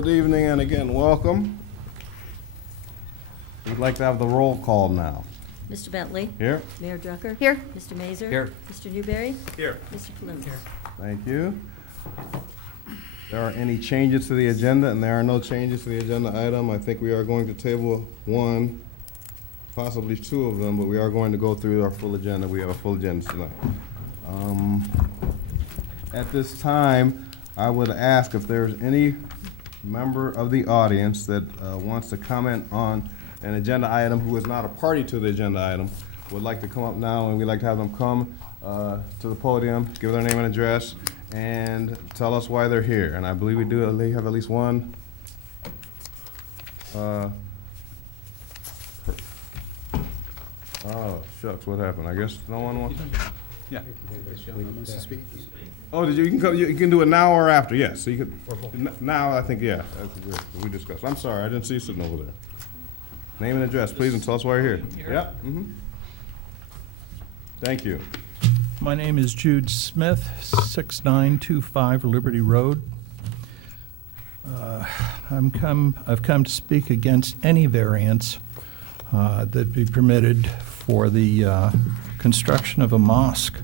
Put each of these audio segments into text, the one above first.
Good evening, and again, welcome. We'd like to have the roll call now. Mr. Bentley? Here. Mayor Drucker? Here. Mr. Mazur? Here. Mr. Newberry? Here. Mr. Palumbo? Here. Thank you. There are any changes to the agenda, and there are no changes to the agenda item. I think we are going to table one, possibly two of them, but we are going to go through our full agenda. We have a full agenda tonight. At this time, I would ask if there's any member of the audience that wants to comment on an agenda item who is not a party to the agenda item, would like to come up now, and we'd like to have them come to the podium, give their name and address, and tell us why they're here. And I believe we do have at least one. Oh, shucks, what happened? I guess no one wants. Yeah. Oh, did you? You can come. You can do it now or after. Yes. So you could. Now, I think. Yeah. That's what we discussed. I'm sorry, I didn't see you sitting over there. Name and address, please, and tell us why you're here. Yep. Mm-hmm. Thank you. My name is Jude Smith, 6925 Liberty Road. I've come to speak against any variance that be permitted for the construction of a mosque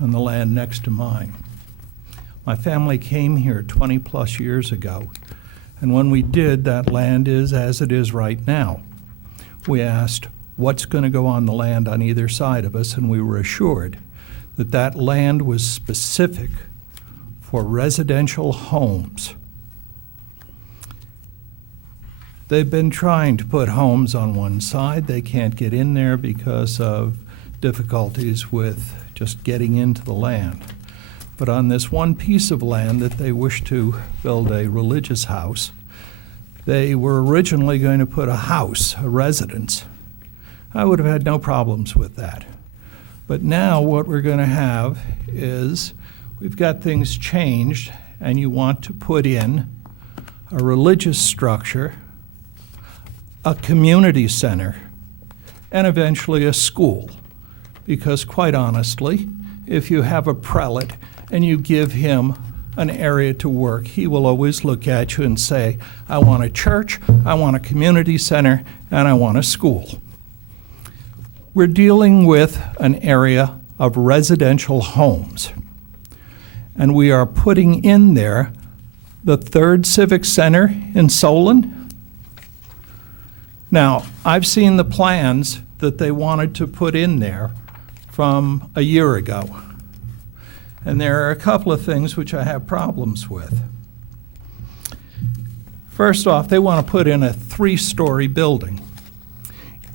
on the land next to mine. My family came here 20-plus years ago, and when we did, that land is as it is right now. We asked what's going to go on the land on either side of us, and we were assured that that land was specific for residential homes. They've been trying to put homes on one side. They can't get in there because of difficulties with just getting into the land. But on this one piece of land that they wish to build a religious house, they were originally going to put a house, a residence. I would have had no problems with that. But now what we're going to have is we've got things changed, and you want to put in a religious structure, a community center, and eventually a school. Because quite honestly, if you have a prelate and you give him an area to work, he will always look at you and say, I want a church, I want a community center, and I want a school. We're dealing with an area of residential homes, and we are putting in there the third Civic Center in Solon. Now, I've seen the plans that they wanted to put in there from a year ago, and there are a couple of things which I have problems with. First off, they want to put in a 3-story building.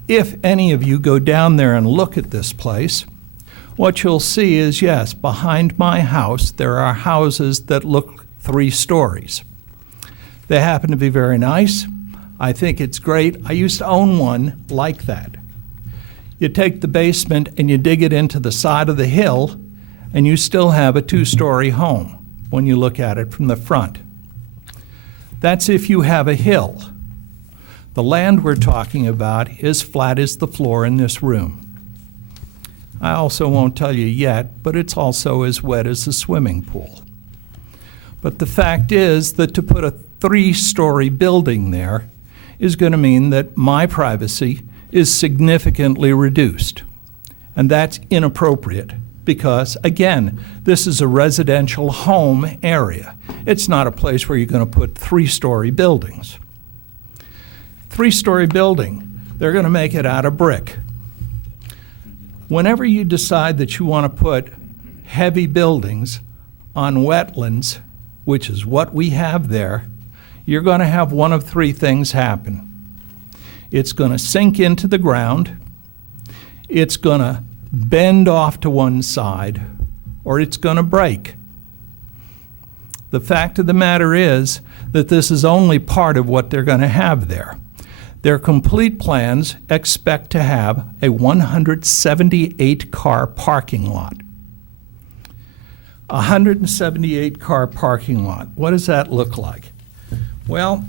If any of you go down there and look at this place, what you'll see is, yes, behind my house, there are houses that look 3 stories. They happen to be very nice. I think it's great. I used to own one like that. You take the basement and you dig it into the side of the hill, and you still have a 2-story home when you look at it from the front. That's if you have a hill. The land we're talking about is flat as the floor in this room. I also won't tell you yet, but it's also as wet as a swimming pool. But the fact is that to put a 3-story building there is going to mean that my privacy is significantly reduced. And that's inappropriate because, again, this is a residential home area. It's not a place where you're going to put 3-story buildings. 3-story building, they're going to make it out of brick. Whenever you decide that you want to put heavy buildings on wetlands, which is what we have there, you're going to have one of 3 things happen. It's going to sink into the ground, it's going to bend off to one side, or it's going to break. The fact of the matter is that this is only part of what they're going to have there. Their complete plans expect to have a 178-car parking lot. 178-car parking lot. What does that look like? Well,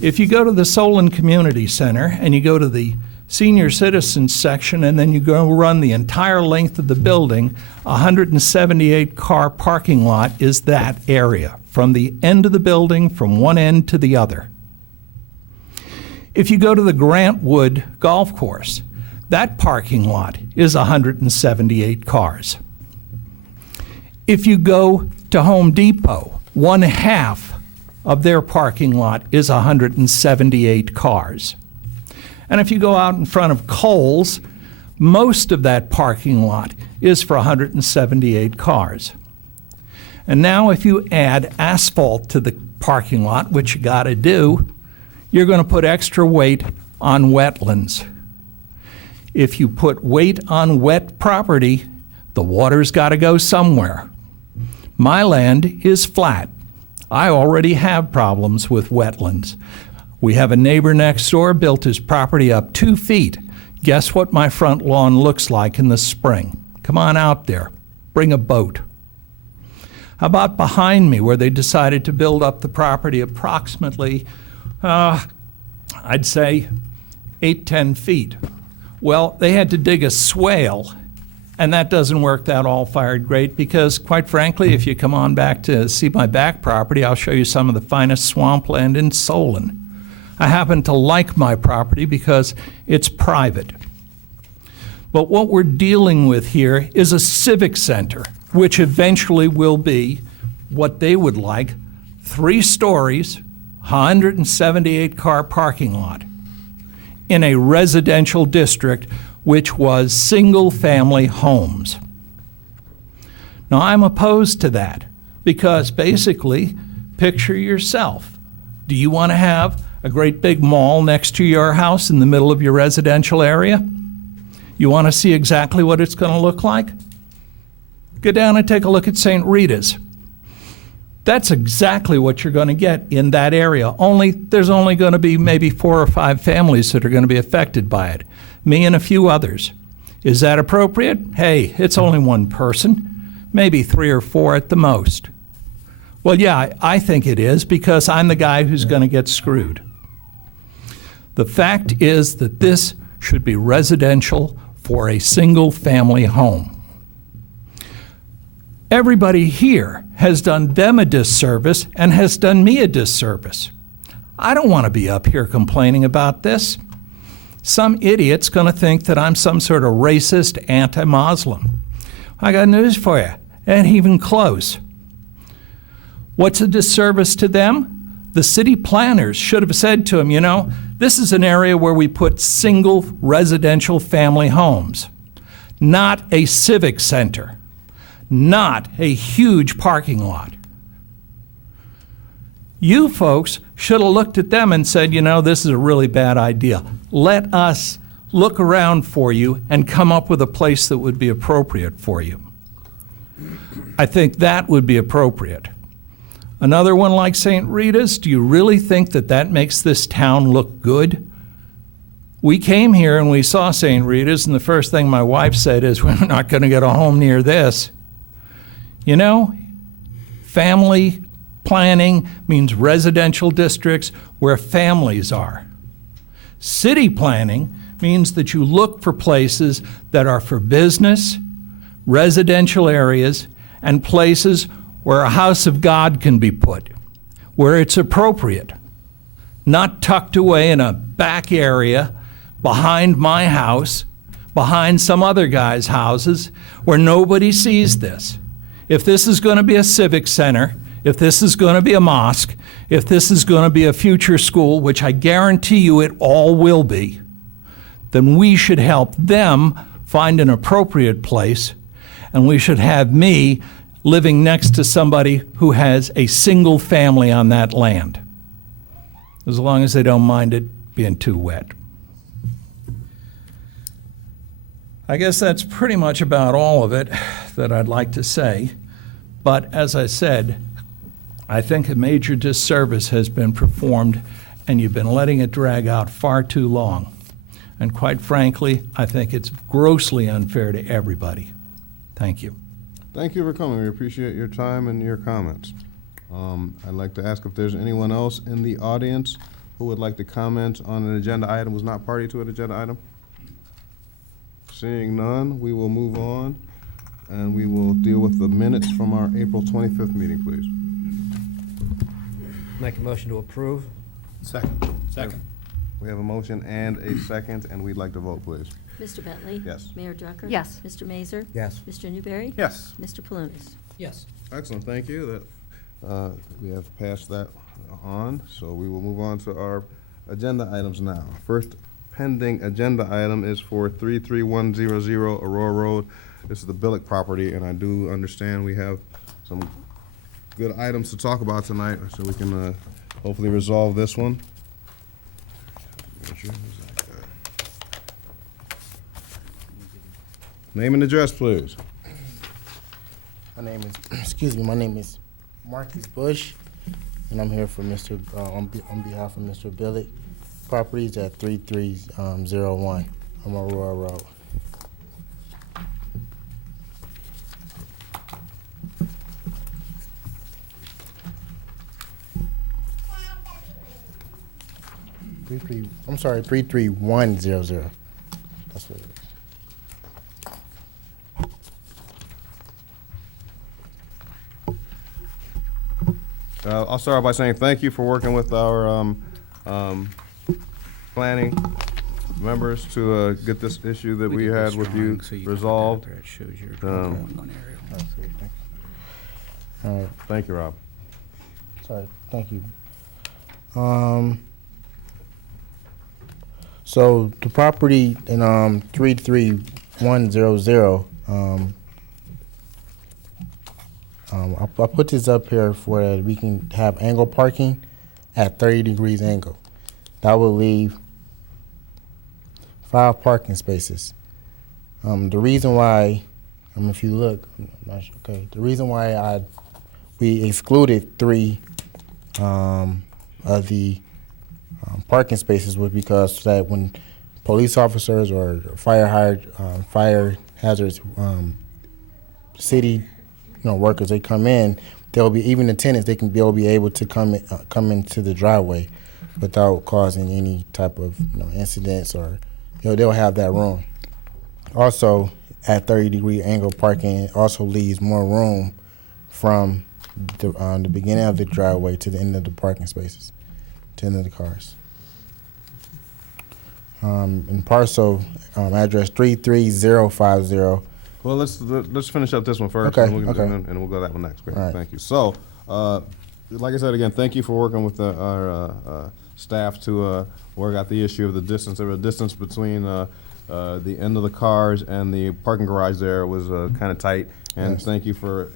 if you go to the Solon Community Center and you go to the senior citizens section, and then you go run the entire length of the building, 178-car parking lot is that area, from the end of the building, from one end to the other. If you go to the Grantwood Golf Course, that parking lot is 178 cars. If you go to Home Depot, one half of their parking lot is 178 cars. And if you go out in front of Kohl's, most of that parking lot is for 178 cars. And now if you add asphalt to the parking lot, which you gotta do, you're gonna put extra weight on wetlands. If you put weight on wet property, the water's gotta go somewhere. My land is flat. I already have problems with wetlands. We have a neighbor next door built his property up 2 feet. Guess what my front lawn looks like in the spring? Come on out there. Bring a boat. How about behind me, where they decided to build up the property approximately, I'd say 8-10 feet. Well, they had to dig a swale, and that doesn't work that all-fired great because, quite frankly, if you come on back to see my back property, I'll show you some of the finest swampland in Solon. I happen to like my property because it's private. But what we're dealing with here is a civic center, which eventually will be what they would like, 3 stories, 178-car parking lot in a residential district which was single-family homes. Now, I'm opposed to that because basically, picture yourself. Do you want to have a great big mall next to your house in the middle of your residential area? You want to see exactly what it's going to look like? Go down and take a look at St. Rita's. That's exactly what you're going to get in that area. Only there's only going to be maybe 4 or 5 families that are going to be affected by it. Me and a few others. Is that appropriate? Hey, it's only one person, maybe 3 or 4 at the most. Well, yeah, I think it is because I'm the guy who's going to get screwed. The fact is that this should be residential for a single-family home. Everybody here has done them a disservice and has done me a disservice. I don't want to be up here complaining about this. Some idiot's going to think that I'm some sort of racist anti-Muslim. I got news for you, ain't even close. What's a disservice to them? The city planners should have said to them, you know, this is an area where we put single residential family homes, not a civic center, not a huge parking lot. You folks should have looked at them and said, you know, this is a really bad idea. Let us look around for you and come up with a place that would be appropriate for you. I think that would be appropriate. Another one like St. Rita's, do you really think that that makes this town look good? We came here and we saw St. Rita's, and the first thing my wife said is, we're not going to get a home near this. You know, family planning means residential districts where families are. City planning means that you look for places that are for business, residential areas, and places where a house of God can be put, where it's appropriate, not tucked away in a back area behind my house, behind some other guy's houses, where nobody sees this. If this is going to be a civic center, if this is going to be a mosque, if this is going to be a future school, which I guarantee you it all will be, then we should help them find an appropriate place, and we should have me living next to somebody who has a single family on that land, as long as they don't mind it being too wet. I guess that's pretty much about all of it that I'd like to say. But as I said, I think a major disservice has been performed, and you've been letting it drag out far too long. And quite frankly, I think it's grossly unfair to everybody. Thank you. Thank you for coming. We appreciate your time and your comments. I'd like to ask if there's anyone else in the audience who would like to comment on an agenda item who's not party to an agenda item. Seeing none, we will move on, and we will deal with the minutes from our April 25th meeting, please. Make a motion to approve. Second. We have a motion and a second, and we'd like to vote, please. Mr. Bentley? Yes. Mayor Drucker? Yes. Mr. Mazur? Yes. Mr. Newberry? Yes. Mr. Palunas? Yes. Excellent, thank you. That, we have passed that on, so we will move on to our agenda items now. First pending agenda item is for 33100 Aurora Road. This is the Billick property, and I do understand we have some good items to talk about tonight, so we can hopefully resolve this one. Name and address, please. My name is, my name is Marcus Bush, and I'm here for on behalf of Mr. Billick. Properties at 3301 on Aurora Road. I'm sorry, 33100. That's what it is. I'll start by saying thank you for working with our planning members to get this issue that we had with you resolved. It shows your Um, one aerial. Absolutely. All right. Thank you, Rob. Sorry, thank you. So the property in 33100, I put this up here for that we can have angle parking at 30 degrees angle. That will leave 5 parking spaces. The reason why, if you look, I'm not sure, okay, the reason why we excluded 3 of the parking spaces was because that when police officers or fire hazards city workers, they come in, they'll be, even the tenants, they can be able to come into the driveway without causing any type of incidents, or they'll have that room. Also, at 30-degree angle parking, it also leaves more room from the beginning of the driveway to the end of the parking spaces, to the end of the cars. And parcel address 33050. Well, let's finish up this one first, Okay, and okay. and we'll go to that one next. Great, All right. thank you. So, like I said again, thank you for working with our staff to work out the issue of the distance. There was a distance between the end of the cars and the parking garage there was kind of tight, and Yes. thank you for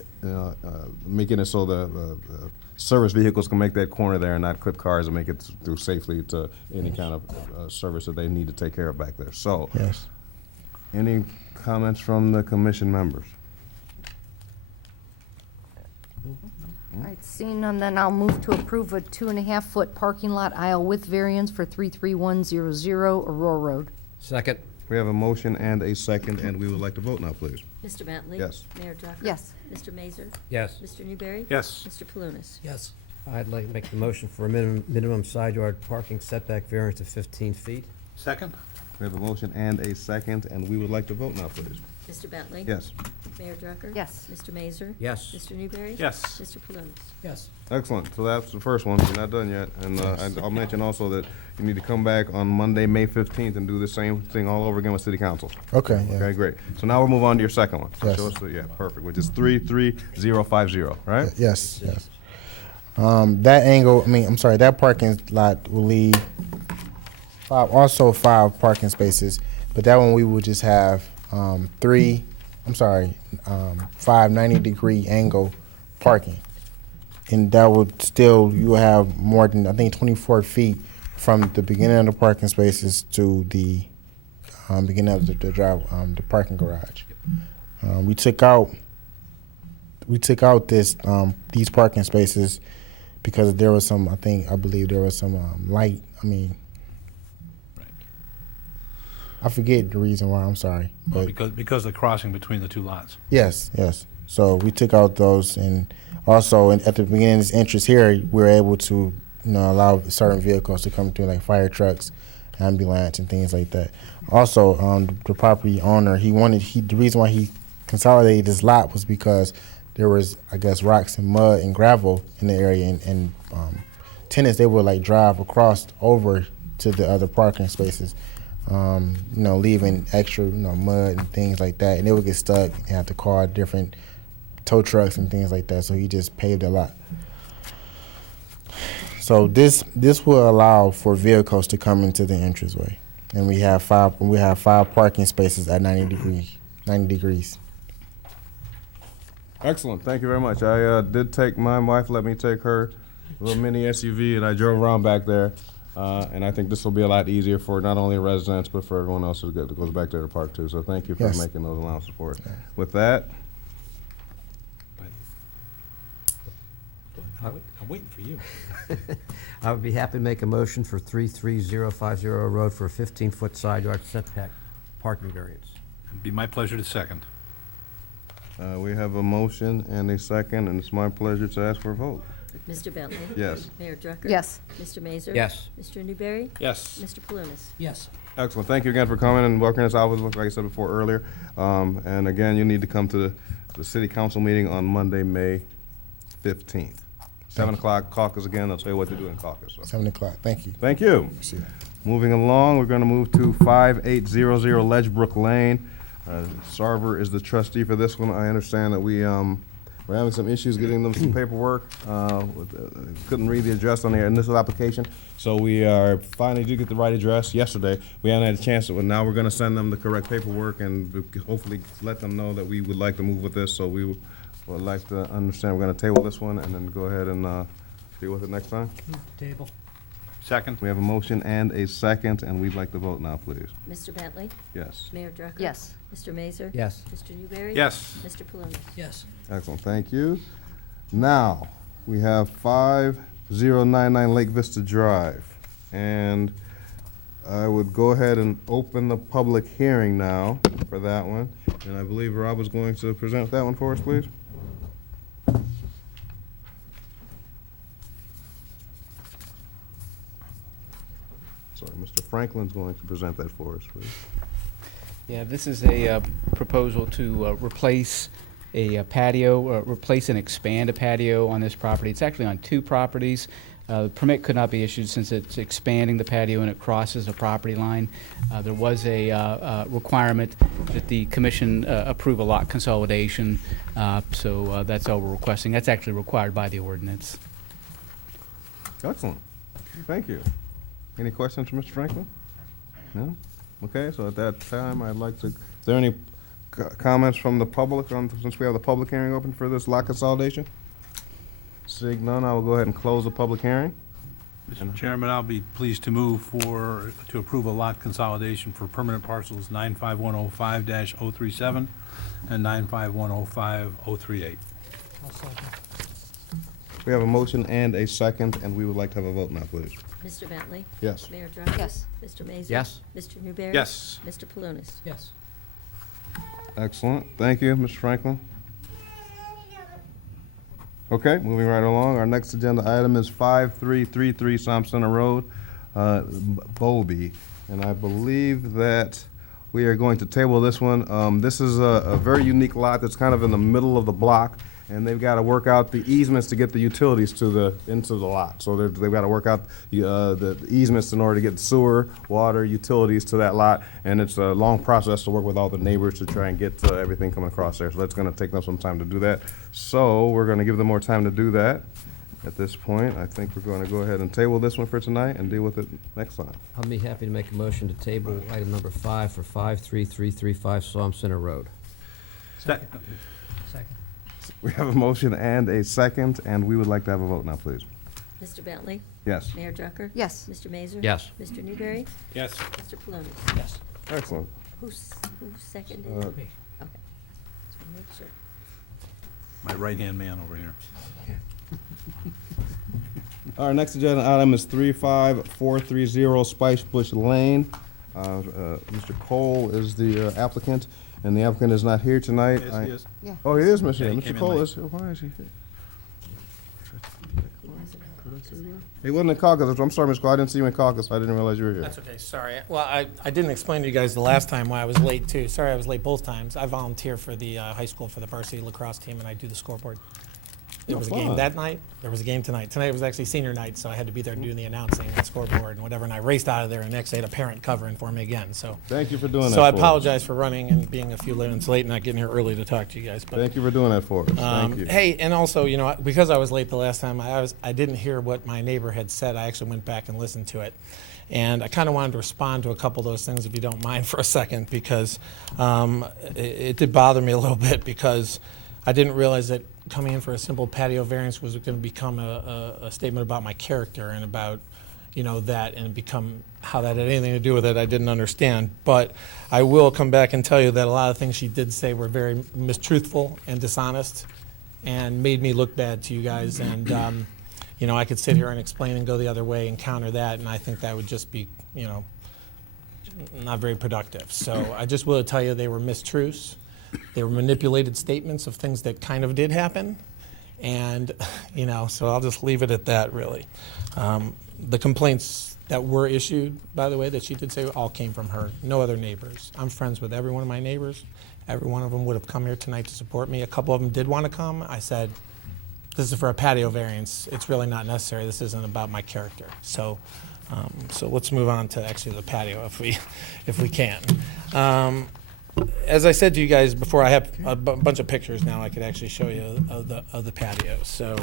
making it so the service vehicles can make that corner there and not clip cars and make it through safely to any kind of service that they need to take care of back there. So, Yes. any comments from the commission members? All right, seeing none, then I'll move to approve a 2.5-foot parking lot aisle width variance for 33100 Aurora Road. Second. We have a motion and a second, and we would like to vote now, please. Mr. Bentley? Yes. Mayor Drucker? Yes. Mr. Mazur? Yes. Mr. Newberry? Yes. Mr. Palunas? Yes. I'd like to make the motion for a minimum side yard parking setback variance of 15 feet. Second? We have a motion and a second, and we would like to vote now, please. Mr. Bentley? Yes. Mayor Drucker? Yes. Mr. Mazur? Yes. Mr. Newberry? Yes. Mr. Palunas? Yes. Excellent. So that's the first one. We're not done yet. And I'll mention also that you need to come back on Monday, May 15th, and do the same thing all over again with City Council. Okay. Yeah. Okay, great. So now we'll move on to your second one. So Yes. show us yeah, perfect, which is 33050, right? Yes. Yes. That angle, that parking lot will leave 5 parking spaces, but that one we will just have 5 90-degree angle parking. And that would still, you will have more than, I think, 24 feet from the beginning of the parking spaces to the beginning of the parking garage. We took out these parking spaces because there was some, I believe there was some light, I forget the reason why, I'm sorry. Well, But because of the crossing between the two lots. yes. So we took out those, and also at the beginning of this entrance here, we were able to, allow certain vehicles to come through, like fire trucks, ambulance and things like that. Also, the property owner, the reason why he consolidated this lot was because there was, I guess, rocks and mud and gravel in the area, and tenants, they would like drive across over to the other parking spaces, leaving extra, mud and things like that, and they would get stuck and have to call different tow trucks and things like that. So he just paved a lot. So this will allow for vehicles to come into the entranceway, and we have five parking spaces at 90 degrees. Excellent, thank you very much. I did take, my wife let me take her little mini SUV, and I drove around back there. And I think this will be a lot easier for not only residents, but for everyone else that goes back there to park too. So thank you for Yes. making those allowances for us. With that, I'm waiting for you. I would be happy to make a motion for 33050 Road for a 15-foot side yard setback parking variance. It'd be my pleasure to second. we have a motion and a second, and it's my pleasure to ask for a vote. Mr. Bentley? Yes. Mayor Drucker? Yes. Mr. Mazur? Yes. Mr. Newberry? Yes. Mr. Palunas? Yes. Excellent. Thank you again for coming and welcoming us out, like I said before earlier. And again, you need to come to the city council meeting on Monday, May 15th. 7 o'clock caucus again. I'll tell you what to do in caucus. So. 7 o'clock. Thank you. Thank you. See that. Moving along, we're going to move to 5800 Ledgebrook Lane. Sarver is the trustee for this one. I understand that we're having some issues getting them some paperwork. Couldn't read the address on the initial application, so we are finally did get the right address yesterday. We haven't had a chance to, but now we're going to send them the correct paperwork and hopefully let them know that we would like to move with this. So we would like to understand we're going to table this one and then go ahead and deal with it next time. Table. Second? We have a motion and a second, and we'd like to vote now, please. Mr. Bentley? Yes. Mayor Drucker? Yes. Mr. Mazur? Yes. Mr. Newberry? Yes. Mr. Palunas? Yes. Excellent, thank you. Now, we have 5099 Lake Vista Drive. And I would go ahead and open the public hearing now for that one. And I believe Rob is going to present that one for us, please. Sorry, Mr. Franklin's going to present that for us, please. Yeah, this is a proposal to replace a patio, replace and expand a patio on this property. It's actually on two properties. The permit could not be issued since it's expanding the patio and it crosses a property line. There was a requirement that the commission approve a lot consolidation, so that's all we're requesting. That's actually required by the ordinance. Excellent, thank you. Any questions for Mr. Franklin? No? Okay, so at that time, I'd like to, is there any comments from the public since we have the public hearing open for this lot consolidation? Seeing none, I will go ahead and close the public hearing. Mr. Chairman, I'll be pleased to move to approve a lot consolidation for permanent parcels 95105-037 and 95105-038. We have a motion and a second, and we would like to have a vote now, please. Mr. Bentley? Yes. Mayor Drucker? Yes. Mr. Mazur? Yes. Mr. Newberry? Yes. Mr. Palunas? Yes. Excellent, thank you, Mr. Franklin. Okay, moving right along, our next agenda item is 5333 Psalm Center Road, Bowlby. And I believe that we are going to table this one. This is a very unique lot that's kind of in the middle of the block, and they've got to work out the easements to get the utilities into the lot. So they've got to work out the easements in order to get sewer, water, utilities to that lot, and it's a long process to work with all the neighbors to try and get everything coming across there. So that's going to take them some time to do that. So we're going to give them more time to do that. At this point, I think we're going to go ahead and table this one for tonight and deal with it next time. I'll be happy to make a motion to table item number 5 for 53335 Psalm Center Road. Second. Second. We have a motion and a second, and we would like to have a vote now, please. Mr. Bentley? Yes. Mayor Drucker? Yes. Mr. Mazur? Yes. Mr. Newberry? Yes. Mr. Palunas? Yes. Excellent. Who seconded? Uh, Okay. Just want to make sure. My right-hand man over here. Our next agenda item is 35430 Spice Bush Lane. Mr. Cole is the applicant, and the applicant is not here tonight. Yes, he is. Yeah. Oh, he is, Mr. Yeah, he Mr. came in Cole late. is, why is he here? He wasn't in caucus. I'm sorry, Ms. Cole, I didn't see you in caucus. I didn't realize you were here. That's okay, sorry. Well, I didn't explain to you guys the last time why I was late, too. Sorry I was late both times. I volunteer for the high school for the varsity lacrosse team, and I do the scoreboard. There was a game fun. that night. There was a game tonight. Tonight was actually senior night, so I had to be there doing the announcing and scoreboard and whatever, and I raced out of there, and next I had a parent covering for me again, so. Thank you for doing that So I for us. apologize for running and being a few minutes late and not getting here early to talk to you guys, but. Thank you for doing that for us. Thank you. Hey, and also, you know, because I was late the last time, I didn't hear what my neighbor had said. I actually went back and listened to it. And I kind of wanted to respond to a couple of those things, if you don't mind, for a second, because it did bother me a little bit, because I didn't realize that coming in for a simple patio variance was going to become a statement about my character and about, you know, that, and become how that had anything to do with it, I didn't understand. But I will come back and tell you that a lot of things she did say were very mistruthful and dishonest and made me look bad to you guys. And, you know, I could sit here and explain and go the other way and counter that, and I think that would just be, you know, not very productive. So I just will tell you they were mistruths. They were manipulated statements of things that kind of did happen. And, you know, so I'll just leave it at that, really. The complaints that were issued, by the way, that she did say, all came from her, no other neighbors. I'm friends with every one of my neighbors. Every one of them would have come here tonight to support me. A couple of them did want to come. I said, this is for a patio variance. It's really not necessary. This isn't about my character. So, so let's move on to actually the patio if we can. As I said to you guys before, I have a bunch of pictures now I could actually show you of the patio. So,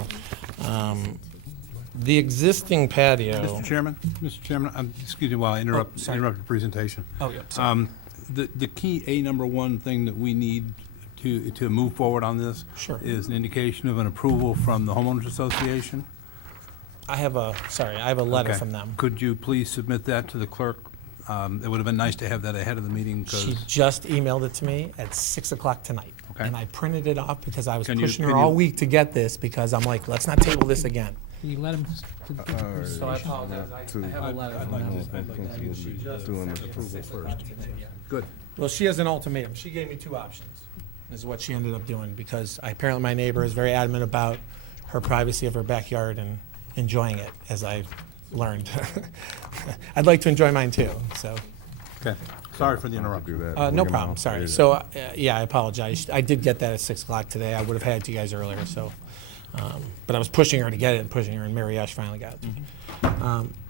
the existing patio. Mr. Chairman, excuse me while I interrupt the presentation. Oh, yeah, sorry. The key number one thing that we need to move forward on this Sure. is an indication of an approval from the homeowners association. I have a letter Okay. from them. Could you please submit that to the clerk? It would have been nice to have that ahead of the meeting, She because just emailed it to me at 6 o'clock tonight. Okay. And I printed it off because I was Can you- pushing can her all you- week to get this, because I'm like, let's not table this again. Can you let him? So I apologize. I have a letter from them. Doing the approval first. good. Well, she has an ultimatum. She gave me two options, is what she ended up doing, because apparently my neighbor is very adamant about her privacy of her backyard and enjoying it, as I've learned. I'd like to enjoy mine too, so. Okay. Sorry for the interruption. No problem, sorry. So, yeah, I apologize. I did get that at 6 o'clock today. I would have had it to you guys earlier, so. But I was pushing her to get it and Mary Ash finally got it.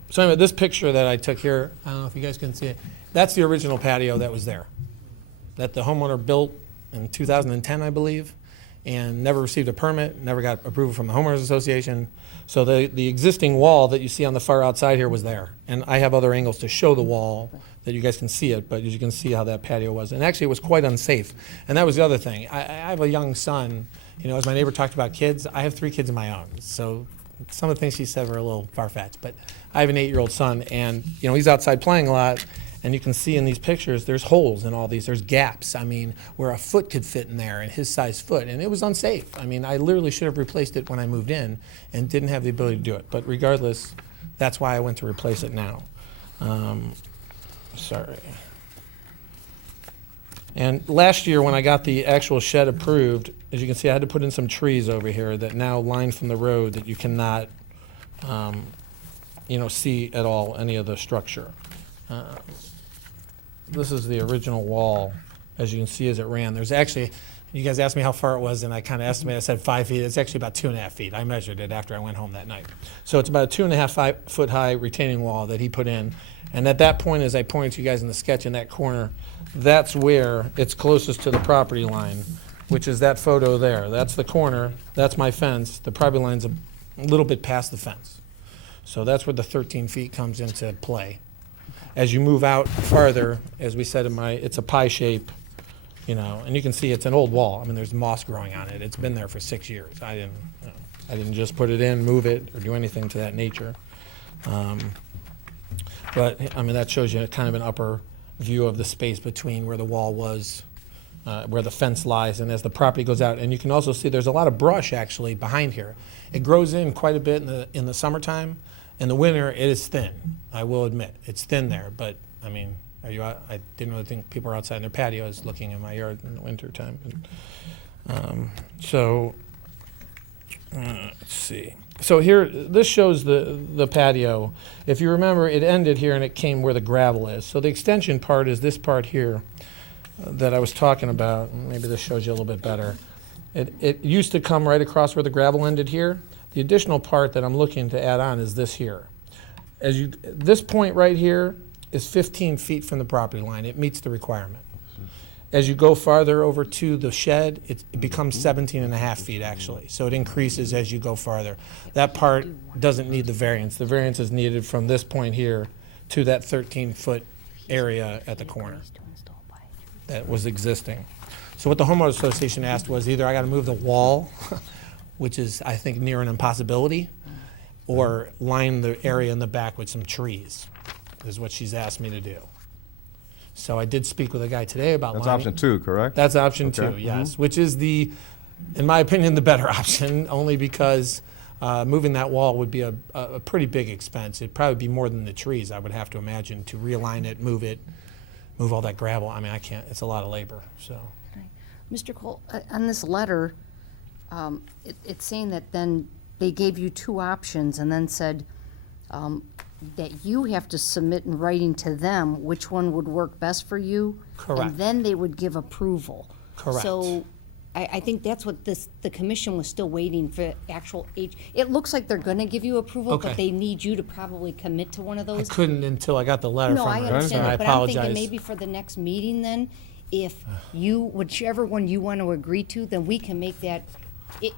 So anyway, this picture that I took here, I don't know if you guys can see it, that's the original patio that was there, that the homeowner built in 2010, I believe, and never received a permit, never got approval from the homeowners association. So the existing wall that you see on the far outside here was there. And I have other angles to show the wall that you guys can see it, but as you can see how that patio was. And actually, it was quite unsafe. And that was the other thing. I have a young son. You know, as my neighbor talked about kids, I have 3 kids of my own. So some of the things she said were a little far-fetched. But I have an 8-year-old son, and, you know, he's outside playing a lot. And you can see in these pictures, there's holes in all these. There's gaps, I mean, where a foot could fit in there, and his size foot. And it was unsafe. I mean, I literally should have replaced it when I moved in and didn't have the ability to do it. But regardless, that's why I went to replace it now. Sorry. And last year, when I got the actual shed approved, as you can see, I had to put in some trees over here that now line from the road that you cannot, you know, see at all any of the structure. This is the original wall, as you can see as it ran. There's actually, you guys asked me how far it was, and I kind of estimated, I said 5 feet. It's actually about 2.5 feet. I measured it after I went home that night. So it's about a 2.5 foot high retaining wall that he put in. And at that point, as I pointed to you guys in the sketch in that corner, that's where it's closest to the property line, which is that photo there. That's the corner, that's my fence. The property line's a little bit past the fence. So that's where the 13 feet comes into play. As you move out farther, as we said in it's a pie shape, you know, and you can see it's an old wall. I mean, there's moss growing on it. It's been there for 6 years. I didn't just put it in, move it, or do anything to that nature. But, I mean, that shows you kind of an upper view of the space between where the wall was, where the fence lies, and as the property goes out. And you can also see there's a lot of brush, actually, behind here. It grows in quite a bit in the summertime. In the winter, it is thin, I will admit. It's thin there, but, I mean, I didn't really think people were outside in their patios looking in my yard in the wintertime. Let's see. So here, this shows the patio. If you remember, it ended here and it came where the gravel is. So the extension part is this part here that I was talking about. Maybe this shows you a little bit better. It used to come right across where the gravel ended here. The additional part that I'm looking to add on is this here. This point right here is 15 feet from the property line. It meets the requirement. As you go farther over to the shed, it becomes 17 and a half feet actually. So it increases as you go farther. That part doesn't need the variance. The variance is needed from this point here to that 13-foot area at the corner that was existing. So what the homeowners association asked was either I got to move the wall, which is I think near an impossibility, or line the area in the back with some trees, is what she's asked me to do. So I did speak with a guy today about That's lining. option 2, correct? That's option Okay. 2, yes, which is in my opinion, the better option, only because moving that wall would be a pretty big expense. It'd probably be more than the trees, I would have to imagine, to realign it, move all that gravel. I mean, I can't, it's a lot of labor, so. Mr. Cole, on this letter, it's saying that then they gave you 2 options and then said that you have to submit in writing to them which one would work best for you. Correct. And then they would give approval. Correct. So I think that's what the commission was still waiting for actual age. It looks like they're gonna give you approval, Okay. but they need you to probably commit to one of I those. couldn't until I got the letter No, from I her. understand and that, but I'm thinking apologize. maybe for the next meeting then, if whichever one you want to agree to, then we can make that,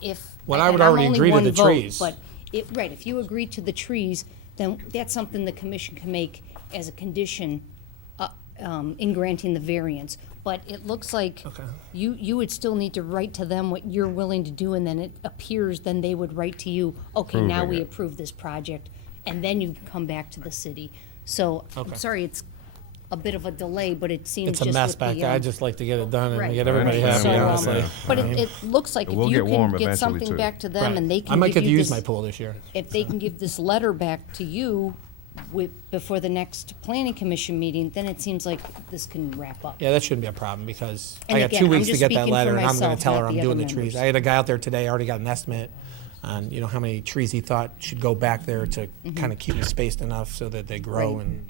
if. Well, I and would I'm already only agree to one the vote, trees. But, right, if you agree to the trees, then that's something the commission can make as a condition in granting the variance. But it looks like Okay. you would still need to write to them what you're willing to do, and then it appears, then they would write to you, okay, now Approving we it. approve this project, and then you come back to the city. So, I'm Okay. sorry, it's a bit of a delay, but it seems It's just a mess with back the, there. I just like to get it done and right. get everybody Right. happy, So, honestly. but it looks like It if will you get warm can get eventually, something too. back to them Right. and they I can might give get to you use this, my pool this year. if they can give this letter back to you before the next planning commission meeting, then it seems like this can wrap up. Yeah, that shouldn't be a problem because And I got again, 2 I'm weeks to just get that speaking for letter and I'm gonna myself, tell her not I'm the doing other the trees. members. I had a guy out there today, I already got an estimate on, how many trees he thought should go back there to kind of keep them spaced enough so that they grow Right. and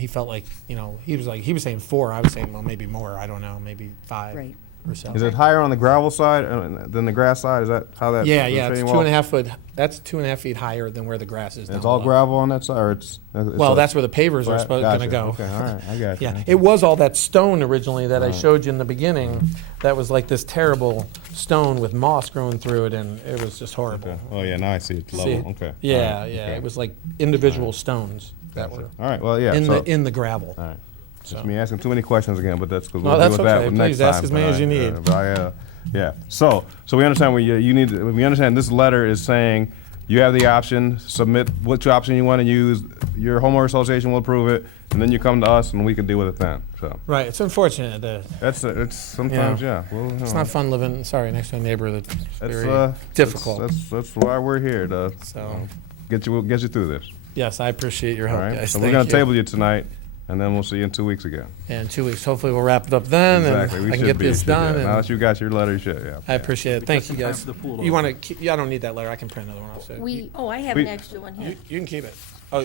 he felt like, he was saying 4, I was saying, well, maybe more, I don't know, maybe 5 Right. or so. Is it higher on the gravel side than the grass side? Is that how that? Yeah, retaining it's wall- 2.5 foot, that's 2.5 feet higher than where the grass is. It's down all below. gravel on that side, or it's? Well, that's where the pavers are Gotcha. gonna go. Okay, all right, I got you. Yeah, it was all that stone originally that I showed you in the beginning. That was like this terrible stone with moss growing through it, and it was just horrible. Okay. Oh, yeah, now I see it's See? level, okay. Yeah, All right, yeah, okay. it was like individual stones that were All right, well, yeah, in so, the gravel. all right. Just So- me asking too many questions again, but that's because No, we'll that's deal with that okay. next Please time. ask as many as you tonight. need. But yeah, so we understand we understand this letter is saying you have the option, submit which option you want to use, your homeowner association will approve it, and then you come to us and we can deal with it then, so. Right, it's unfortunate that It's sometimes, yeah. Well, it's not fun living, sorry, next to a neighbor that's very That's, difficult. That's why we're here, to So, get you through this, yes, I appreciate your all help, right? guys. So we're Thank gonna you. table you tonight, and then we'll see you in 2 weeks again. Yeah, in 2 weeks, hopefully we'll wrap it up then, Exactly, we and I can should get be, this should be. done. Now and- that you got your letter, you should, yeah. I appreciate it. Thank you, some time guys. for the pool You to want to keep, yeah, I don't need that letter. I can print another one off. So Oh, I have We- an extra one here. you can keep it. Oh,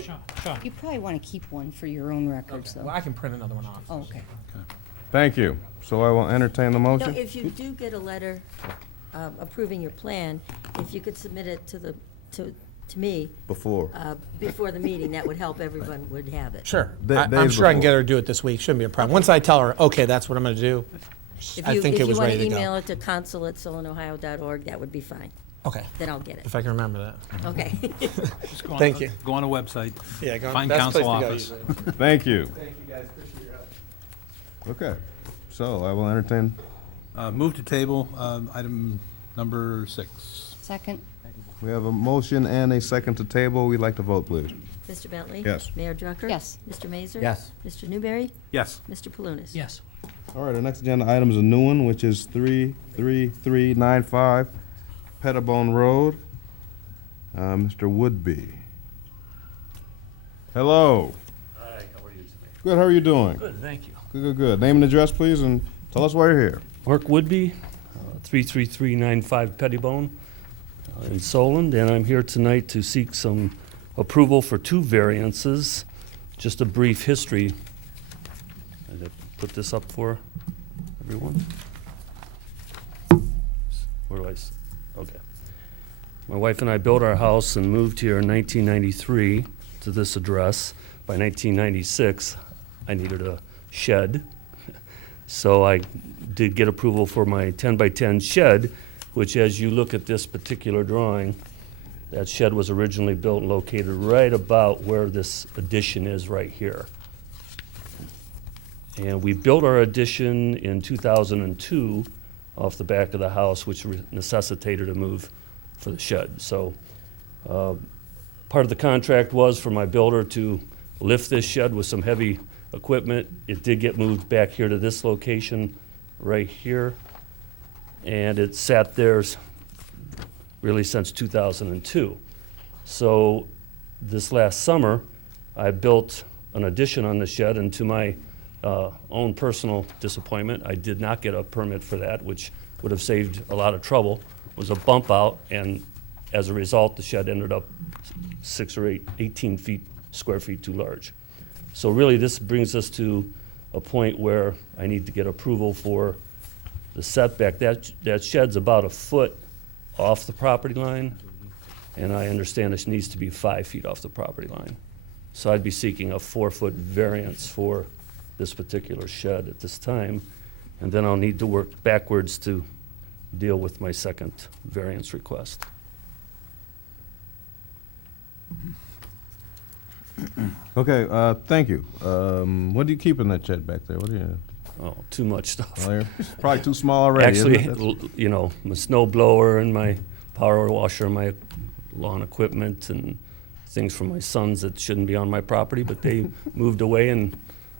You probably want to keep one for your own records, well, though. I can print another one off. Oh, okay. Thank you. So I will entertain the No, motion. if you do get a letter approving your plan, if you could submit it to me Before. before the meeting, that would help everyone would have it. Sure. Da- I'm days sure I can before. get her to do it this week. Shouldn't be a problem. Once I tell her, okay, that's what I'm going to do, I think it was ready If to you want to email go. it to consul@solenohio.org, that would be fine. Okay, Then I'll get it. if I can remember that. Okay. Just go on- Thank you. Go on a website. Yeah, go on. Find That's the council place to go office. usually. Thank you. Thank you, guys. Appreciate your help. Okay. So I will entertain, Move to table, item number 6. Second? we have a motion and a second to table. We'd like to vote, please. Mr. Bentley? Yes. Mayor Drucker? Yes. Mr. Mazer? Yes. Mr. Newberry? Yes. Mr. Palunas? Yes. All right, our next agenda item is a new one, which is 33395 Pettibone Road. Mr. Woodby. Hello. Hi, how are you today? Good, how are you doing? Good, thank you. Good. Name and address, please, and tell us why you're here. Mark Woodby, 33395 Pettibone. in Solon, and I'm here tonight to seek some approval for 2 variances. Just a brief history. I put this up for everyone. Where do okay. My wife and I built our house and moved here in 1993 to this address. By 1996, I needed a shed. So I did get approval for my 10 by 10 shed, which, as you look at this particular drawing, that shed was originally built and located right about where this addition is right here. And we built our addition in 2002 off the back of the house, which necessitated a move for the shed. So part of the contract was for my builder to lift this shed with some heavy equipment. It did get moved back here to this location right here, and it sat there really since 2002. So this last summer, I built an addition on the shed, and to my own personal disappointment, I did not get a permit for that, which would have saved a lot of trouble. It was a bump out, and as a result, the shed ended up 18 square feet too large. So really, this brings us to a point where I need to get approval for the setback. That shed's about a foot off the property line, and I understand this needs to be 5 feet off the property line. So I'd be seeking a 4-foot variance for this particular shed at this time, and then I'll need to work backwards to deal with my second variance request. Okay, thank you. What do you keep in that shed back there? What do you? Oh, too much stuff. It's probably too small already. Actually, isn't it? you know, my snow blower and my power washer, my lawn equipment, and things for my sons that shouldn't be on my property, but they moved away and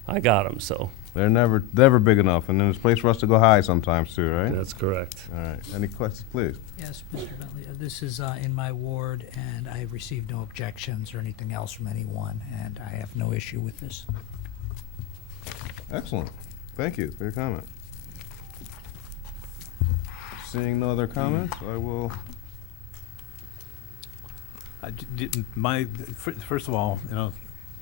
I got them, so They're never big enough, and then there's a place for us to go hide sometimes too, right? that's correct. All right. Any questions, please? Yes, Mr. Bentley, this is in my ward, and I have received no objections or anything else from anyone, and I have no issue with this. Excellent. Thank you for your comment. Seeing no other comments, I will. First of all, you know,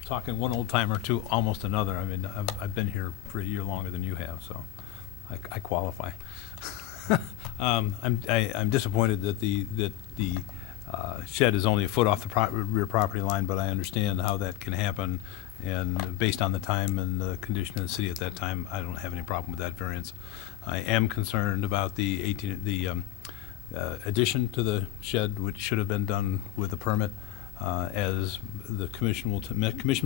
talking one old timer to almost another. I mean, I've been here for a year longer than you have, so I qualify. I'm disappointed that the shed is only a foot off the rear property line, but I understand how that can happen. And based on the time and the condition of the city at that time, I don't have any problem with that variance. I am concerned about the addition to the shed, which should have been done with a permit. As the commission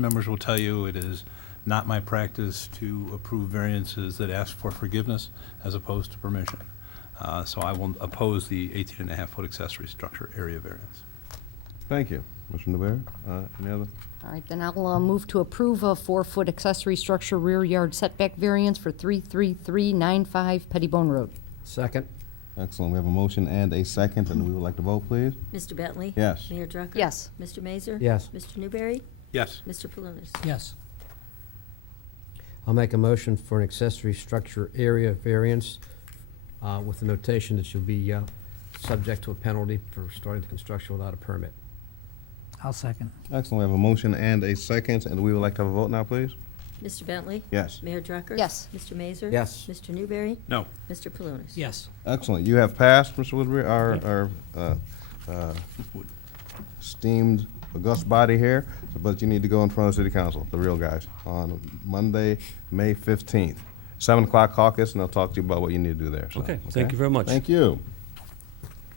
members will tell you, it is not my practice to approve variances that ask for forgiveness as opposed to permission. So I will oppose the 18.5-foot accessory structure area variance. Thank you, Mr. Newberry. Any other? All right, then I'll move to approve a 4-foot accessory structure rear yard setback variance for 33395 Pettibone Road. Second? Excellent. We have a motion and a second, and we would like to vote, please. Mr. Bentley? Yes. Mayor Drucker? Yes. Mr. Mazur? Yes. Mr. Newberry? Yes. Mr. Palunas? Yes. I'll make a motion for an accessory structure area variance with the notation that you'll be subject to a penalty for starting the construction without a permit. I'll second. Excellent. We have a motion and a second, and we would like to have a vote now, please. Mr. Bentley? Yes. Mayor Drucker? Yes. Mr. Mazur? Yes. Mr. Newberry? No. Mr. Palunas? Yes. Excellent. You have passed, Mr. Woodbury, our esteemed august body here, but you need to go in front of City Council, the real guys, on Monday, May 15th. 7 o'clock caucus, and they'll talk to you about what you need to do there. So, Okay, thank you very much. Thank you.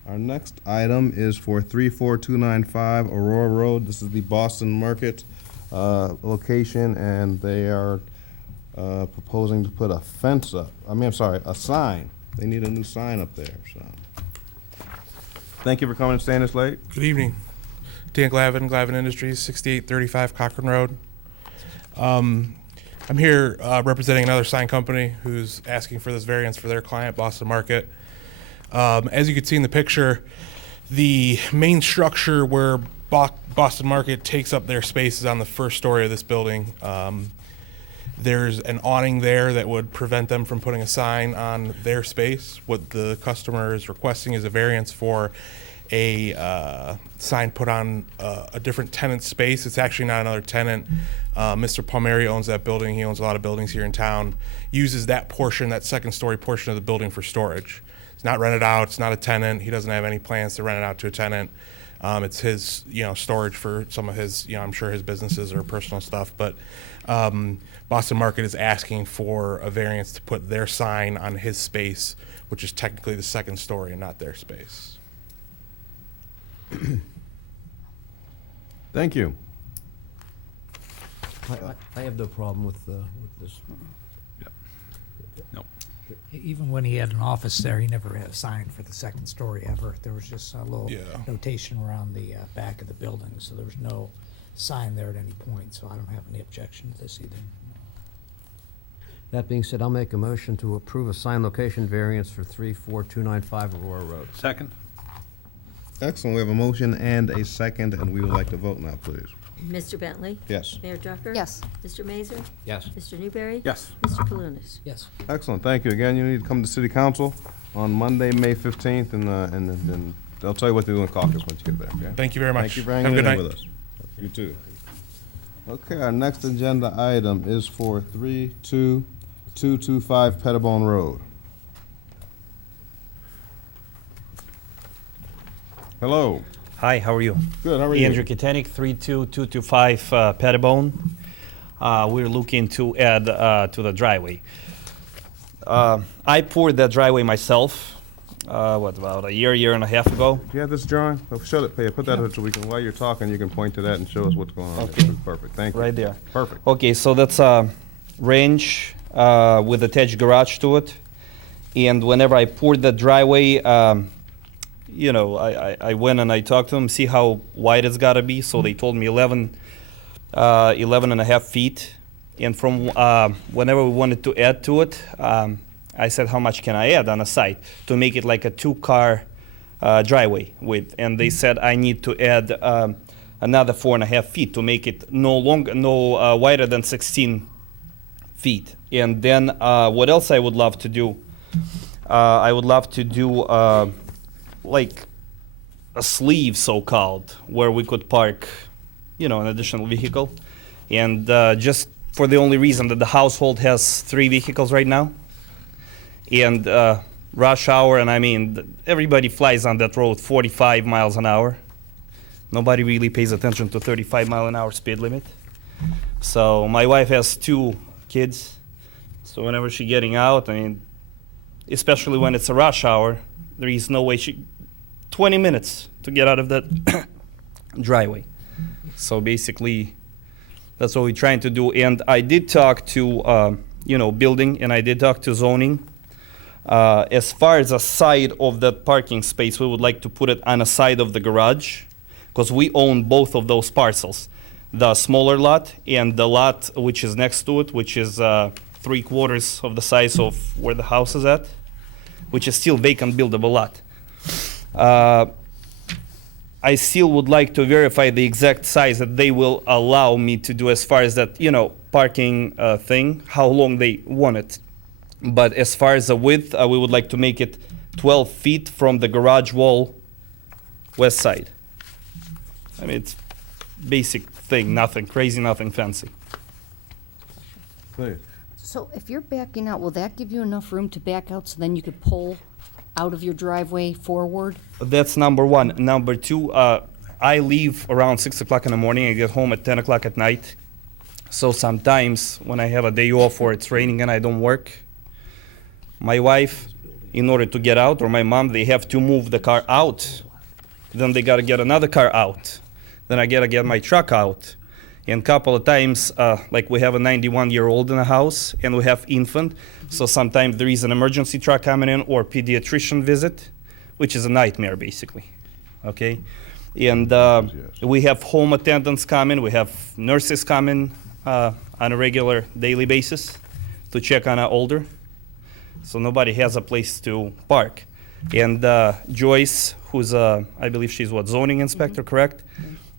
Our next item is for 34295 Aurora Road. This is the Boston Market location, and they are proposing to put a fence up. A sign. They need a new sign up there, so. Thank you for coming and staying this late. Good evening. Dan Glavin, Glavin Industries, 6835 Cochrane Road. I'm here representing another sign company who's asking for this variance for their client, Boston Market. As you can see in the picture, the main structure where Boston Market takes up their space is on the first story of this building. There's an awning there that would prevent them from putting a sign on their space. What the customer is requesting is a variance for a sign put on a different tenant space. It's actually not another tenant. Mr. Palmieri owns that building. He owns a lot of buildings here in town. Uses that portion, that second story portion of the building for storage. It's not rented out. It's not a tenant. He doesn't have any plans to rent it out to a tenant. It's his, storage for some of his, I'm sure his businesses or personal stuff. But Boston Market is asking for a variance to put their sign on his space, which is technically the second story and not their space. Thank you. I have no problem with this. No. Even when he had an office there, he never had a sign for the second story ever. There was just a little Yeah. notation around the back of the building, so there was no sign there at any point, so I don't have any objection to this either. That being said, I'll make a motion to approve a sign location variance for 34295 Aurora Road. Second? Excellent. We have a motion and a second, and we would like to vote now, please. Mr. Bentley? Yes. Mayor Drucker? Yes. Mr. Mazur? Yes. Mr. Newberry? Yes. Mr. Palunas? Yes. Excellent. Thank you. Again, you need to come to City Council on Monday, May 15th, and then they'll tell you what to do in caucus once you get there, okay? Thank you very much. Thank you for Have hanging a good in night. with us. You too. Okay, our next agenda item is for 32225 Pettibone Road. Hello. Hi, how are you? Good, how are you? Andrew Katanik, 32225 Pettibone. We're looking to add to the driveway. I poured that driveway myself, about a year and a half ago. Do you have this drawing? Oh, show it, put that up so we can, while you're talking, you can point to that and show us what's going on. Okay. Perfect, thank you. Right there. Perfect. Okay, so that's a range with attached garage to it. And whenever I poured the driveway, I went and I talked to them, see how wide it's got to be. So they told me 11 and a half feet. And from whenever we wanted to add to it, I said, how much can I add on the side to make it like a two-car driveway width? And they said I need to add another 4.5 feet to make it no wider than 16 feet. And then what else I would love to do? I would love to do like a sleeve, so-called, where we could park, an additional vehicle. And just for the only reason that the household has 3 vehicles right now. And rush hour, and everybody flies on that road 45 miles an hour. Nobody really pays attention to 35-mile-an-hour speed limit. So my wife has 2 kids. So whenever she's getting out, especially when it's a rush hour, there is no way 20 minutes to get out of that driveway. So basically, that's what we're trying to do. And I did talk to, building, and I did talk to zoning. As far as the side of that parking space, we would like to put it on the side of the garage, because we own both of those parcels, the smaller lot and the lot which is next to it, which is 3/4 of the size of where the house is at, which is still vacant buildable lot. I still would like to verify the exact size that they will allow me to do as far as that, parking thing, how long they want it. But as far as the width, we would like to make it 12 feet from the garage wall west side. It's basic thing, nothing crazy, nothing fancy. Please. So if you're backing out, will that give you enough room to back out so then you could pull out of your driveway forward? That's number one. Number two, I leave around 6 o'clock in the morning. I get home at 10 o'clock at night. So sometimes when I have a day off or it's raining and I don't work, my wife, in order to get out, or my mom, they have to move the car out. Then they got to get another car out. Then I got to get my truck out. And a couple of times, like we have a 91-year-old in the house and we have infant. So sometimes there is an emergency truck coming in or pediatrician visit, which is a nightmare basically, okay? And we have home attendants coming, we have nurses coming on a regular daily basis to check on our older. So nobody has a place to park. And Joyce, who's, I believe she's zoning inspector, correct?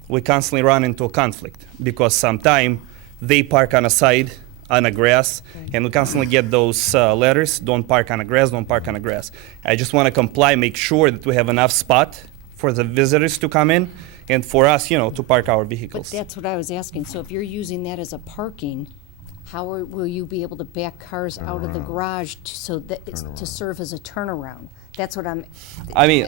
We constantly run into a conflict because sometimes they park on a side, on a grass, and we constantly get those letters, don't park on the grass, don't park on the grass. I just want to comply, make sure that we have enough spot for the visitors to come in and for us, to park our But vehicles. that's what I was asking. So if you're using that as a parking, will you be able to back cars out of the garage so that it's to serve as a turnaround? That's what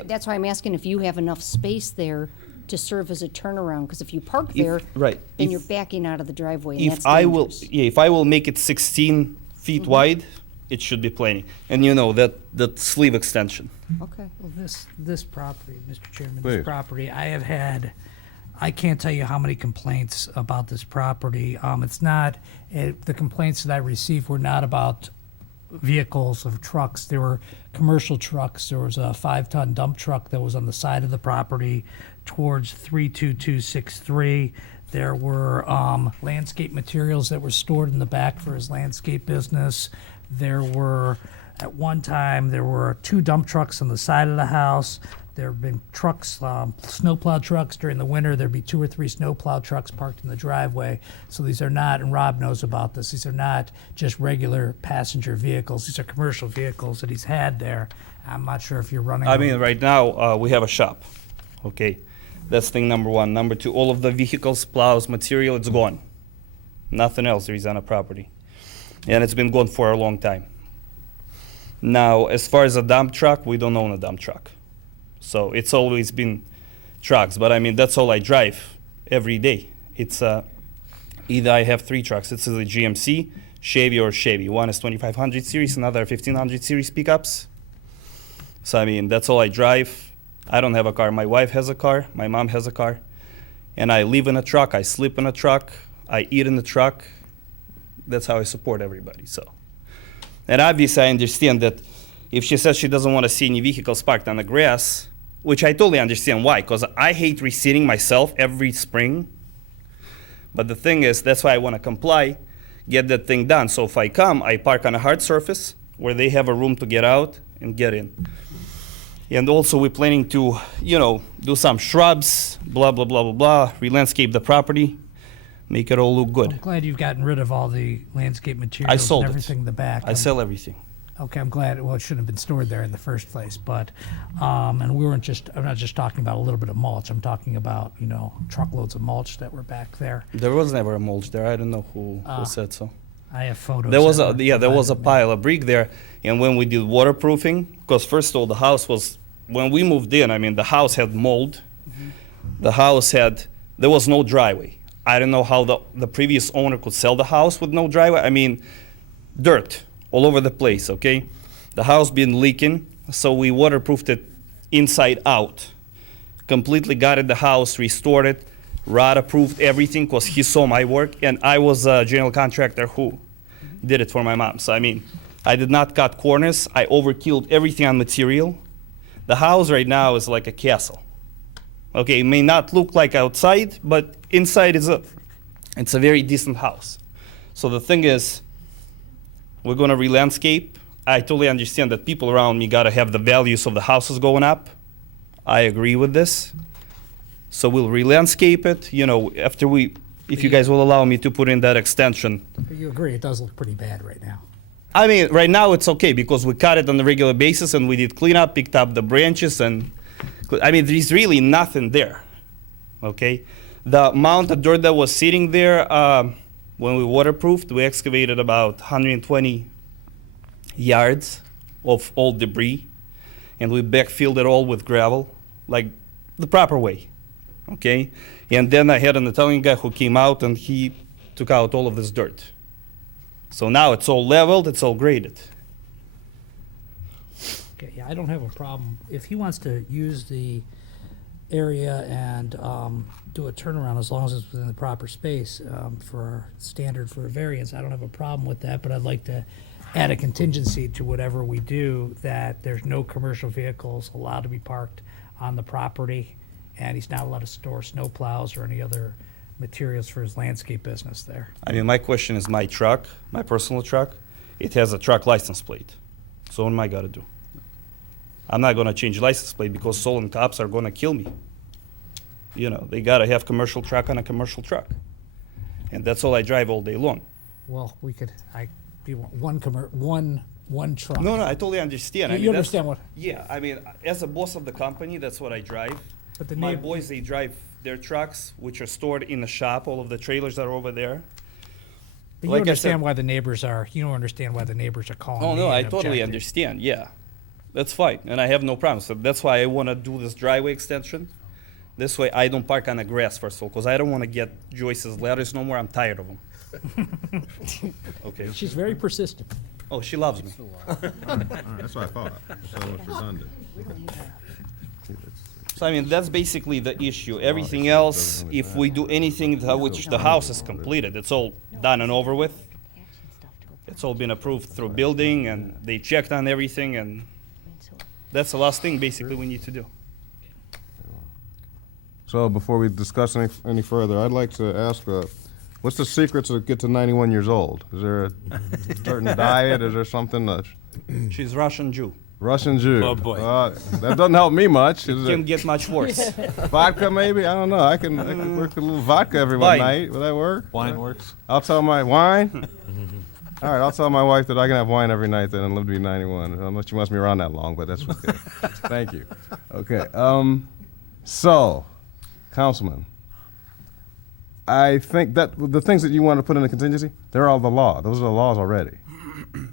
that's why I'm asking if you have enough space there to serve as a turnaround, because if you park there, Right. then If- you're backing out of the driveway, and that's If I will, dangerous. if I will make it 16 feet wide, it should be plenty. And that sleeve extension. Okay. Well, this property, Mr. Chairman, Please. this property, I can't tell you how many complaints about this property. The complaints that I received were not about vehicles of trucks. There were commercial trucks. There was a 5-ton dump truck that was on the side of the property towards 32263. There were landscape materials that were stored in the back for his landscape business. At one time, there were 2 dump trucks on the side of the house. There have been trucks, snowplow trucks during the winter. There'd be 2 or 3 snowplow trucks parked in the driveway. So these are not, and Rob knows about this, these are not just regular passenger vehicles. These are commercial vehicles that he's had there. I'm not sure if you're running. I mean, right now, we have a shop, okay? That's thing number one. Number two, all of the vehicles, plows, material, it's gone. Nothing else there is on a property. And it's been gone for a long time. Now, as far as a dump truck, we don't own a dump truck. So it's always been trucks, but I mean, that's all I drive every day. It's either I have 3 trucks. It's a GMC, Chevy, or Chevy. One is 2500 series, another 1500 series pickups. So I mean, that's all I drive. I don't have a car. My wife has a car. My mom has a car. And I live in a truck. I sleep in a truck. I eat in the truck. That's how I support everybody. So, and obviously I understand that if she says she doesn't want to see any vehicles parked on the grass, which I totally understand why, because I hate reseeding myself every spring. But the thing is, that's why I want to comply, get that thing done. So if I come, I park on a hard surface where they have a room to get out and get in. And also we're planning to, do some shrubs, blah, blah, blah, blah, blah, re-landscape the property, make it all look I'm good. glad you've gotten rid of all the landscape materials I sold and it. everything in the back. I sell everything. Okay, I'm glad. Well, it shouldn't have been stored there in the first place, but, and I'm not just talking about a little bit of mulch. I'm talking about, truckloads of mulch that were back there. There was never a mulch there. I don't know who said so. I have photos. There was that were there was a provided me. pile of brick there, and when we did waterproofing, because first of all, the house was, when we moved in, I mean, the house had mold. The house there was no driveway. I don't know how the previous owner could sell the house with no driveway. I mean, dirt all over the place, okay? The house been leaking, so we waterproofed it inside out. Completely gutted the house, restored it, rot-approved everything, because he saw my work, and I was a general contractor who did it for my mom. So, I mean, I did not cut corners. I overkilled everything on material. The house right now is like a castle. Okay, it may not look like outside, but inside it's a very decent house. So the thing is, we're gonna re-landscape. I totally understand that people around me gotta have the values of the houses going up. I agree with this. So we'll re-landscape it, after if you guys will allow me to put in that extension. You agree, it does look pretty bad right now. I mean, right now it's okay because we cut it on a regular basis and we did cleanup, picked up the branches, and I mean, there's really nothing there, okay? The amount of dirt that was sitting there, when we waterproofed, we excavated about 120 yards of old debris, and we backfilled it all with gravel, like the proper way, okay? And then I had an Italian guy who came out and he took out all of this dirt. So now it's all leveled, it's all graded. Okay, yeah, I don't have a problem. If he wants to use the area and do a turnaround, as long as it's within the proper space for our standard for a variance, I don't have a problem with that, but I'd like to add a contingency to whatever we do, that there's no commercial vehicles allowed to be parked on the property, and he's not allowed to store snow plows or any other materials for his landscape business there. I mean, my question is my truck, my personal truck, it has a truck license plate. So what am I gonna do? I'm not gonna change license plate because stolen cops are gonna kill me. They gotta have commercial truck on a commercial truck. And that's all I drive all day long. Well, you want one truck. No, I totally understand. You I mean, understand what? Yeah, I mean, as a boss of the company, that's what I drive. But the My neighbor, boys, they drive their trucks, which are stored in the shop, all of the trailers that are over there. but you like I understand said- why the neighbors are, you don't understand why the neighbors are calling Oh, me no, I and totally objecting. understand, yeah. That's fine, and I have no problem. So that's why I want to do this driveway extension. This way I don't park on the grass, first of all, because I don't want to get Joyce's letters no more. I'm tired of them. Okay. She's very persistent. Oh, she loves me. All right, that's what I thought. So it's redundant. So I mean, that's basically the issue. Everything else, if we do anything to which the house is completed, it's all done and over with. It's all been approved through building, and they checked on everything, and that's the last thing basically we need to do. So before we discuss any further, I'd like to ask, what's the secret to get to 91 years old? Is there a certain diet? Is there something? She's Russian Jew. Russian Jew. Oh, boy. That doesn't help me much. Is Can it get much worse. vodka maybe? I don't know. I can work a little vodka every one Wine. night. Will that work? Wine works? I'll tell my wine. All right, I'll tell my wife that I can have wine every night then and live to be 91. Unless she wants me around that long, but that's okay. Thank you. Okay. So, Councilman, I think that the things that you want to put in the contingency, they're all the law. Those are the laws already.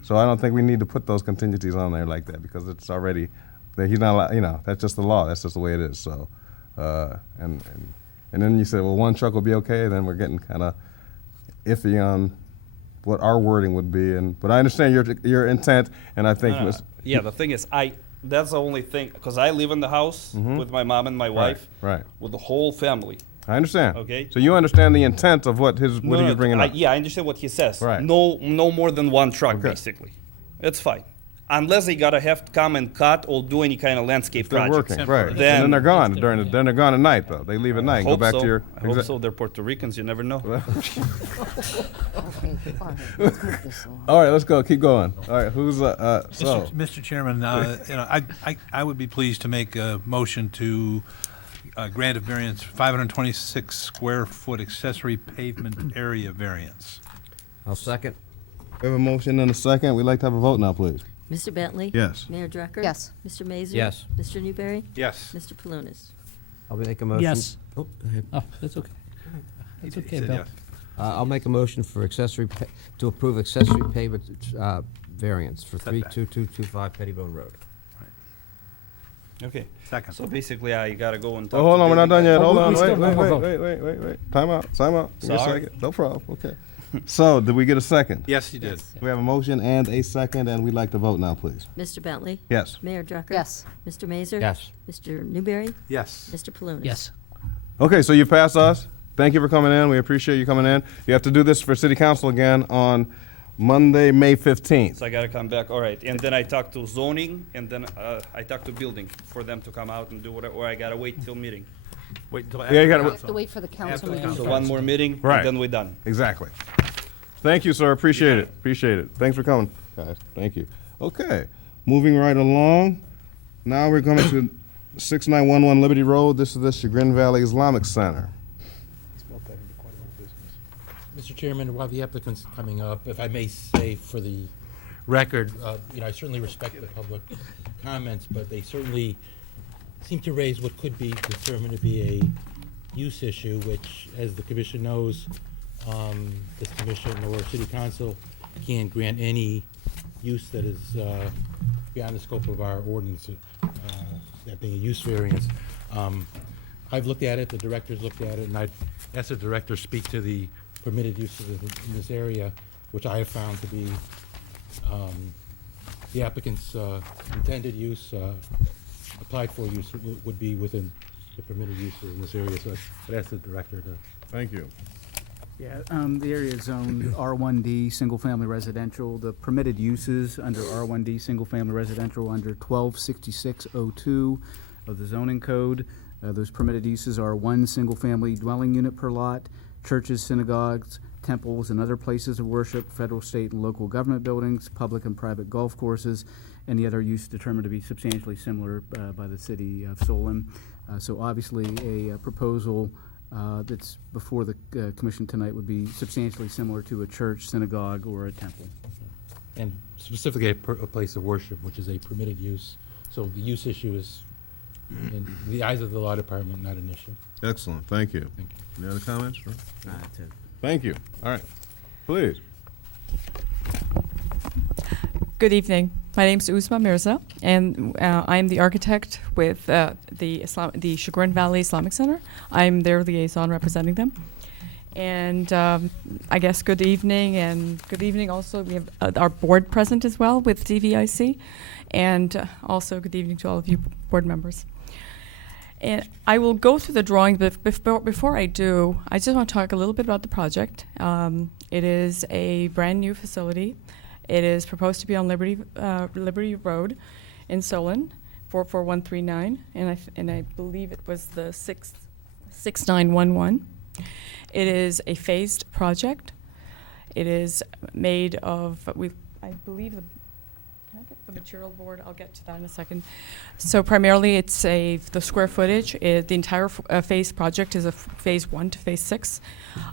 So I don't think we need to put those contingencies on there like that because it's already, he's not allowed, you know, that's just the law. That's just the way it is. So, and then you said, well, one truck will be okay. Then we're getting kind of iffy on what our wording would be. But I understand your intent, and I think Yeah, the thing is, that's the only thing, because I live in the house with my mom and my wife, right. with the whole family. I understand. Okay. So you understand the intent of what he's bringing up. Yeah, I understand what he says. Right. No more than one truck, Okay. basically. It's fine. Unless they gotta have to come and cut or do any kind of landscape They're projects. working, right. Then- And then they're gone then they're gone at night though. They leave at night and go Hope back so. to your. I hope so. They're Puerto Ricans. You never know. Okay, all right, let's move this along. All right, let's go. Keep going. All right, who's so? Mr. Chairman, you know, I would be pleased to make a motion to grant a variance, 526 square foot accessory pavement area variance. I'll second. We have a motion and a second. We'd like to have a vote now, please. Mr. Bentley? Yes. Mayor Drucker? Yes. Mr. Mazur? Yes. Mr. Newberry? Yes. Mr. Palunas? I'll make a motion. Yes. Oh, go ahead. Oh, that's okay. That's He okay, said Bill. yes. I'll make a motion for to approve accessory pavement variance for Setback. 32225 Pettibone Road. Okay. Second. So basically, I gotta go and talk Oh, hold to on, we're not done building yet. Oh, Hold we on, still wait, have wait, a wait, vote. wait. Time out. Give me a Sorry. second. No problem. Okay. So, did we get a second? Yes, you did. We have a motion and a second, and we'd like to vote now, please. Mr. Bentley? Yes. Mayor Drucker? Yes. Mr. Mazur? Yes. Mr. Newberry? Yes. Mr. Palunas? Yes. Okay, so you passed us. Thank you for coming in. We appreciate you coming in. You have to do this for city council again on Monday, May 15th. So I gotta come back, all right. And then I talk to zoning, and then I talk to building for them to come out and do whatever, or I gotta wait till meeting. Wait until Yeah, you after gotta- We have to wait for the council meeting. So one more meeting, Right. and then we're done. Exactly. Thank you, sir. Appreciate it. Appreciate it. Thanks for coming, guys. Thank you. Okay, moving right along. Now we're coming to 6911 Liberty Road. This is the Chagrin Valley Islamic Center. Mr. Chairman, while the applicant's coming up, if I may say for the record, I certainly respect the public comments, but they certainly seem to raise what could be determined to be a use issue, which, as the commission knows, this commission or city council can't grant any use that is beyond the scope of our ordinance, that being a use variance. I've looked at it, the director's looked at it, and I've asked the director to speak to the permitted uses in this area, which I have found to be the applicant's intended use, applied for use would be within the permitted uses in this area. So I'd ask the director to. Thank you. Yeah, the area is zoned R1D, single-family residential. The permitted uses under R1D, single-family residential, under 126602 of the zoning code. Those permitted uses are one single-family dwelling unit per lot, churches, synagogues, temples, and other places of worship, federal, state, and local government buildings, public and private golf courses, and the other use determined to be substantially similar by the city of Solon. So obviously, a proposal that's before the commission tonight would be substantially similar to a church, synagogue, or a temple. And specifically a place of worship, which is a permitted use. So the use issue is In the eyes of the law department, not an issue. Excellent, thank you. Thank Any other comments? No? That's it. Thank you. All right, please. Good evening. My name is Uzma Mirza, and I'm the architect with the Chagrin Valley Islamic Center. I'm their liaison representing them. And I guess good evening, and good evening also. We have our board present as well with DVIC, and also good evening to all of you board members. And I will go through the drawings, but before I do, I just want to talk a little bit about the project. It is a brand new facility. It is proposed to be on Liberty Road in Solon, 44139, and I believe it was the 6911. It is a phased project. It is made of, I believe, can I get the material board? I'll get to that in a second. So primarily it's the square footage. The entire phase project is a phase 1 to phase 6,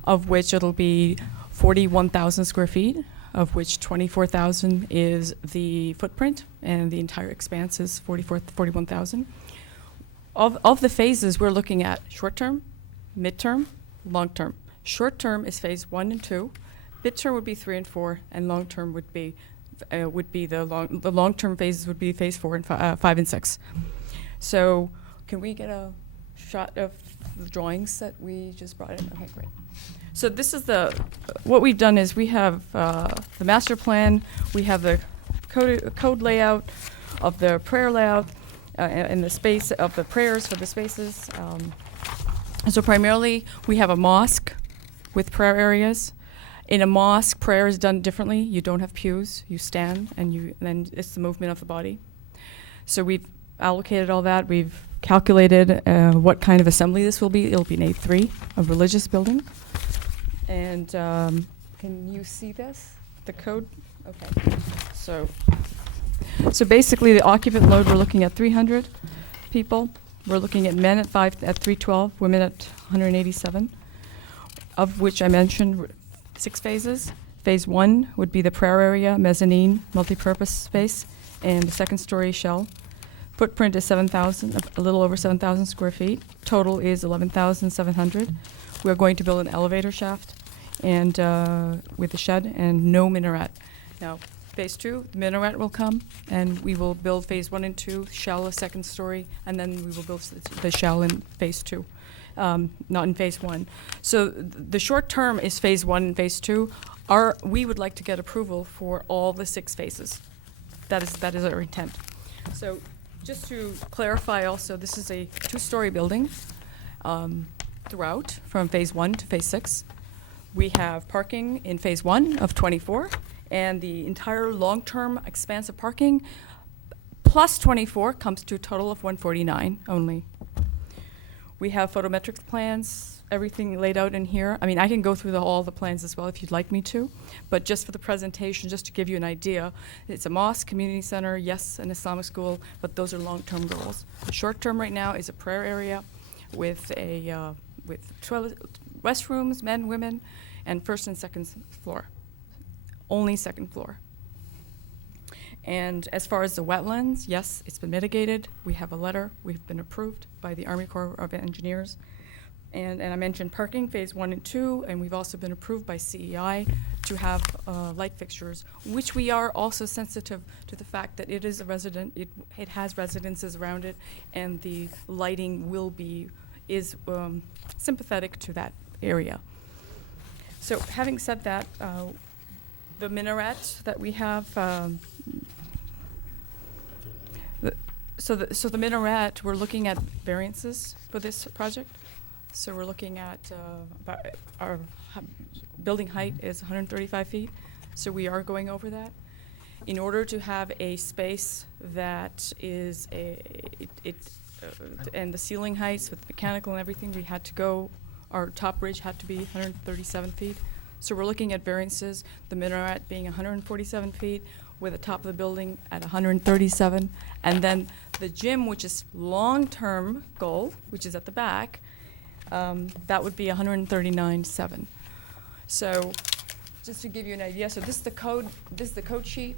of which it'll be 41,000 square feet, of which 24,000 is the footprint, and the entire expanse is 41,000. Of the phases, we're looking at short-term, mid-term, long-term. Short-term is phase 1 and 2. Mid-term would be 3 and 4, and long-term would be the long-term phases would be phase 4 and 5 and 6. So, can we get a shot of the drawings that we just brought in? Okay, great. So this is what we've done is we have the master plan, we have the code layout of the prayer layout, and the space of the prayers for the spaces. So primarily, we have a mosque with prayer areas. In a mosque, prayer is done differently. You don't have pews. You stand, and then it's the movement of the body. So we've allocated all that. We've calculated what kind of assembly this will be. It'll be an A3, a religious building. And can you see this, the code? Okay. So basically, the occupant load, we're looking at 300 people. We're looking at men at 312, women at 187, of which I mentioned 6 phases. Phase 1 would be the prayer area, mezzanine, multi-purpose space, and the second-story shell. Footprint is 7,000, a little over 7,000 square feet. Total is 11,700. We're going to build an elevator shaft and with a shed and no minaret. Now, phase 2, the minaret will come, and we will build phase 1 and 2, shell a second story, and then we will build the shell in phase 2, not in phase 1. So the short term is phase 1 and phase 2. We would like to get approval for all the 6 phases. That is our intent. So just to clarify also, this is a 2-story building throughout from phase 1 to phase 6. We have parking in phase 1 of 24, and the entire long-term expansive parking plus 24 comes to a total of 149 only. We have photometrics plans, everything laid out in here. I mean, I can go through all the plans as well if you'd like me to, but just for the presentation, just to give you an idea, it's a mosque, community center, yes, an Islamic school, but those are long-term goals. Short-term right now is a prayer area with toilet, restrooms, men, women, and first and second floor. Only second floor. And as far as the wetlands, yes, it's been mitigated. We have a letter. We've been approved by the Army Corps of Engineers. And I mentioned parking, phase 1 and 2, and we've also been approved by CEI to have light fixtures, which we are also sensitive to the fact that it is a resident, it has residences around it, and the lighting is sympathetic to that area. So having said that, the minaret that we have, so the minaret, we're looking at variances for this project. So we're looking at our building height is 135 feet, so we are going over that. In order to have a space that is and the ceiling heights with mechanical and everything, we had to go, our top ridge had to be 137 feet. So we're looking at variances, the minaret being 147 feet, with the top of the building at 137, and then the gym, which is long-term goal, which is at the back, that would be 139.7. So just to give you an idea, so this is the code sheet.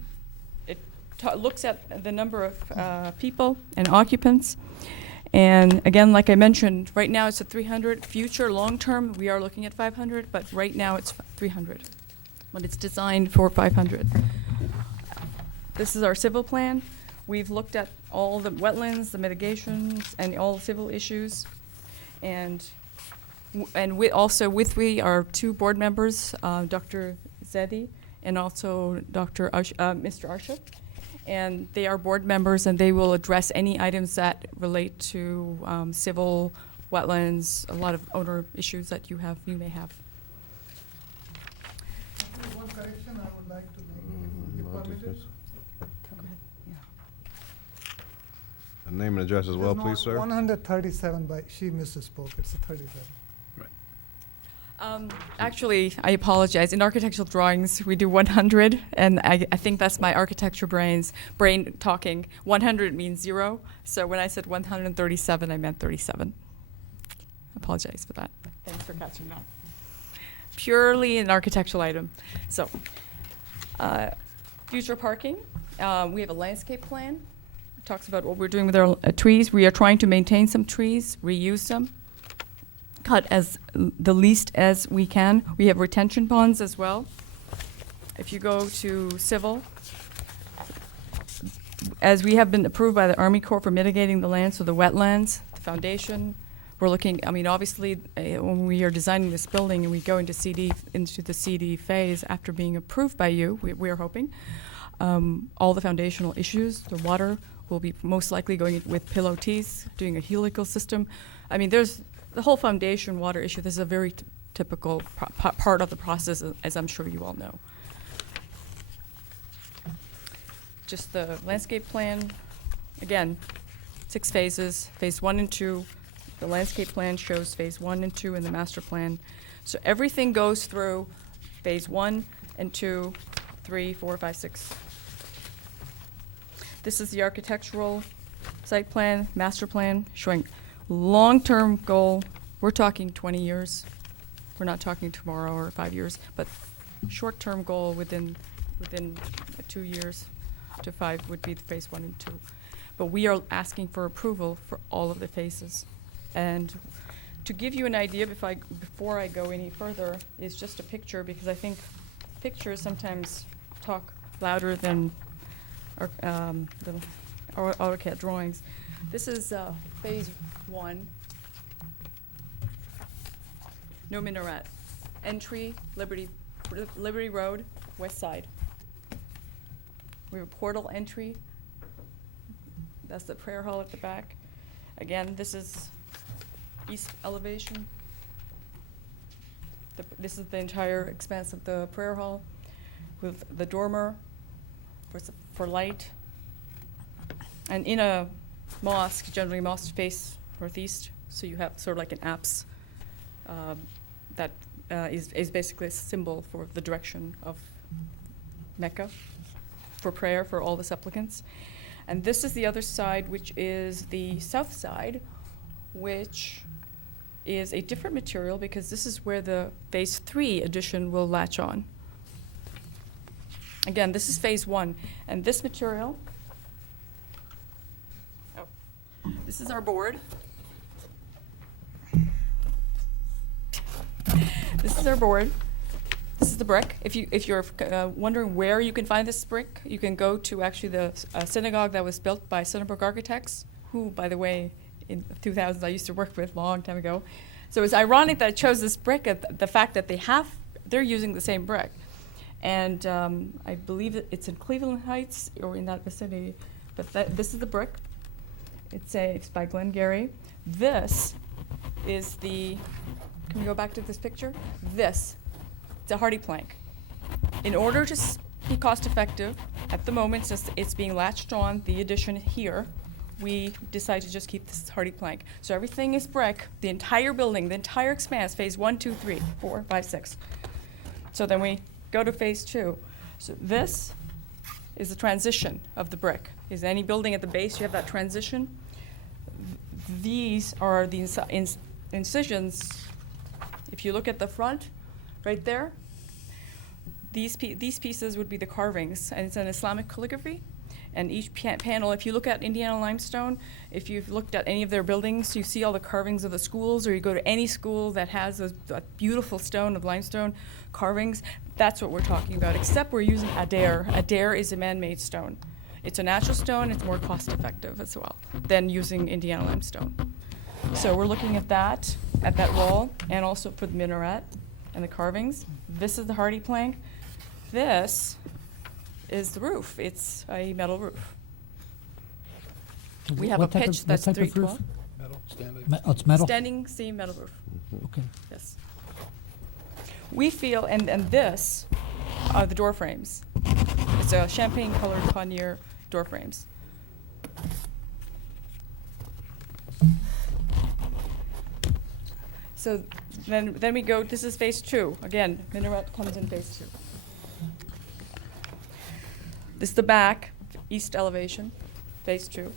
It looks at the number of people and occupants, And again, like I mentioned, right now it's at 300. Future, long-term, we are looking at 500, but right now it's 300. But it's designed for 500. This is our civil plan. We've looked at all the wetlands, the mitigations, and all the civil issues. And also with we are two board members, Dr. Zeddy and also Mr. Arship. And they are board members, and they will address any items that relate to civil, wetlands, a lot of owner issues that you may have. One correction I would like to make, if you permitted. The name and address as well, It's please, not sir. 137 by, she misspoke, it's a 37. Actually, I apologize. In architectural drawings, we do 100, and I think that's my architecture brain talking. 100 means 0, so when I said 137, I meant 37. Apologize for that. Thanks for catching that. Purely an architectural item. So, future parking. We have a landscape plan. It talks about what we're doing with our trees. We are trying to maintain some trees, reuse them, cut as the least as we can. We have retention ponds as well. If you go to civil, as we have been approved by the Army Corps for mitigating the land, so the wetlands, the foundation, we're looking, I mean, obviously, when we are designing this building and we go into the CD phase after being approved by you, we are hoping, all the foundational issues, the water will be most likely going in with pillow tees, doing a helical system. I mean, there's the whole foundation water issue. This is a very typical part of the process, as I'm sure you all know. Just the landscape plan, again, 6 phases, phase 1 and 2. The landscape plan shows phase 1 and 2 in the master plan. So everything goes through phase 1 and 2, 3, 4, 5, 6. This is the architectural site plan, master plan, showing long-term goal. We're talking 20 years. We're not talking tomorrow or 5 years, but short-term goal within 2 years to 5 would be the phase 1 and 2. But we are asking for approval for all of the phases. And to give you an idea, before I go any further, is just a picture, because I think pictures sometimes talk louder than the AutoCAD drawings. This is phase 1. No minaret. Entry, Liberty Road, west side. We have a portal entry. That's the prayer hall at the back. Again, this is east elevation. This is the entire expanse of the prayer hall with the dormer for light. And in a mosque, generally mosques face northeast, so you have sort of like an apse that is basically a symbol for the direction of Mecca for prayer for all the supplicants. And this is the other side, which is the south side, which is a different material because this is where the phase 3 addition will latch on. Again, this is phase 1, and this material, this is our board. This is our board. This is the brick. If you're wondering where you can find this brick, you can go to actually the synagogue that was built by Sunnybrook Architects, who, by the way, in the 2000s I used to work with a long time ago. So it's ironic that I chose this brick, the fact that they're using the same brick. And I believe that it's in Cleveland Heights or in that vicinity. But this is the brick. It's by Glenn Gary. This is can we go back to this picture? It's a hardy plank. In order to be cost effective, at the moment, since it's being latched on, the addition here, we decided to just keep this hardy plank. So everything is brick, the entire building, the entire expanse, phase 1, 2, 3, 4, 5, 6. So then we go to phase 2. So this is the transition of the brick. Is any building at the base, you have that transition. These are the incisions. If you look at the front, right there, these pieces would be the carvings, and it's an Islamic calligraphy. And each panel, if you look at Indiana limestone, if you've looked at any of their buildings, you see all the carvings of the schools, or you go to any school that has that beautiful stone of limestone carvings, that's what we're talking about, except we're using Adair. Adair is a man-made stone. It's a natural stone, it's more cost-effective as well than using Indiana limestone. So we're looking at that wall, and also for the minaret and the carvings. This is the hardy plank. This is the roof. It's a metal roof. We have a What type pitch of- that's what type of 312. roof? Metal, standing. Oh, it's metal? Standing seam metal roof. Okay. Yes. We feel, and this are the door frames. It's a champagne-colored Cournier door frames. So then we go, this is phase 2. Again, minaret comes in phase 2. This is the back, east elevation, phase 2.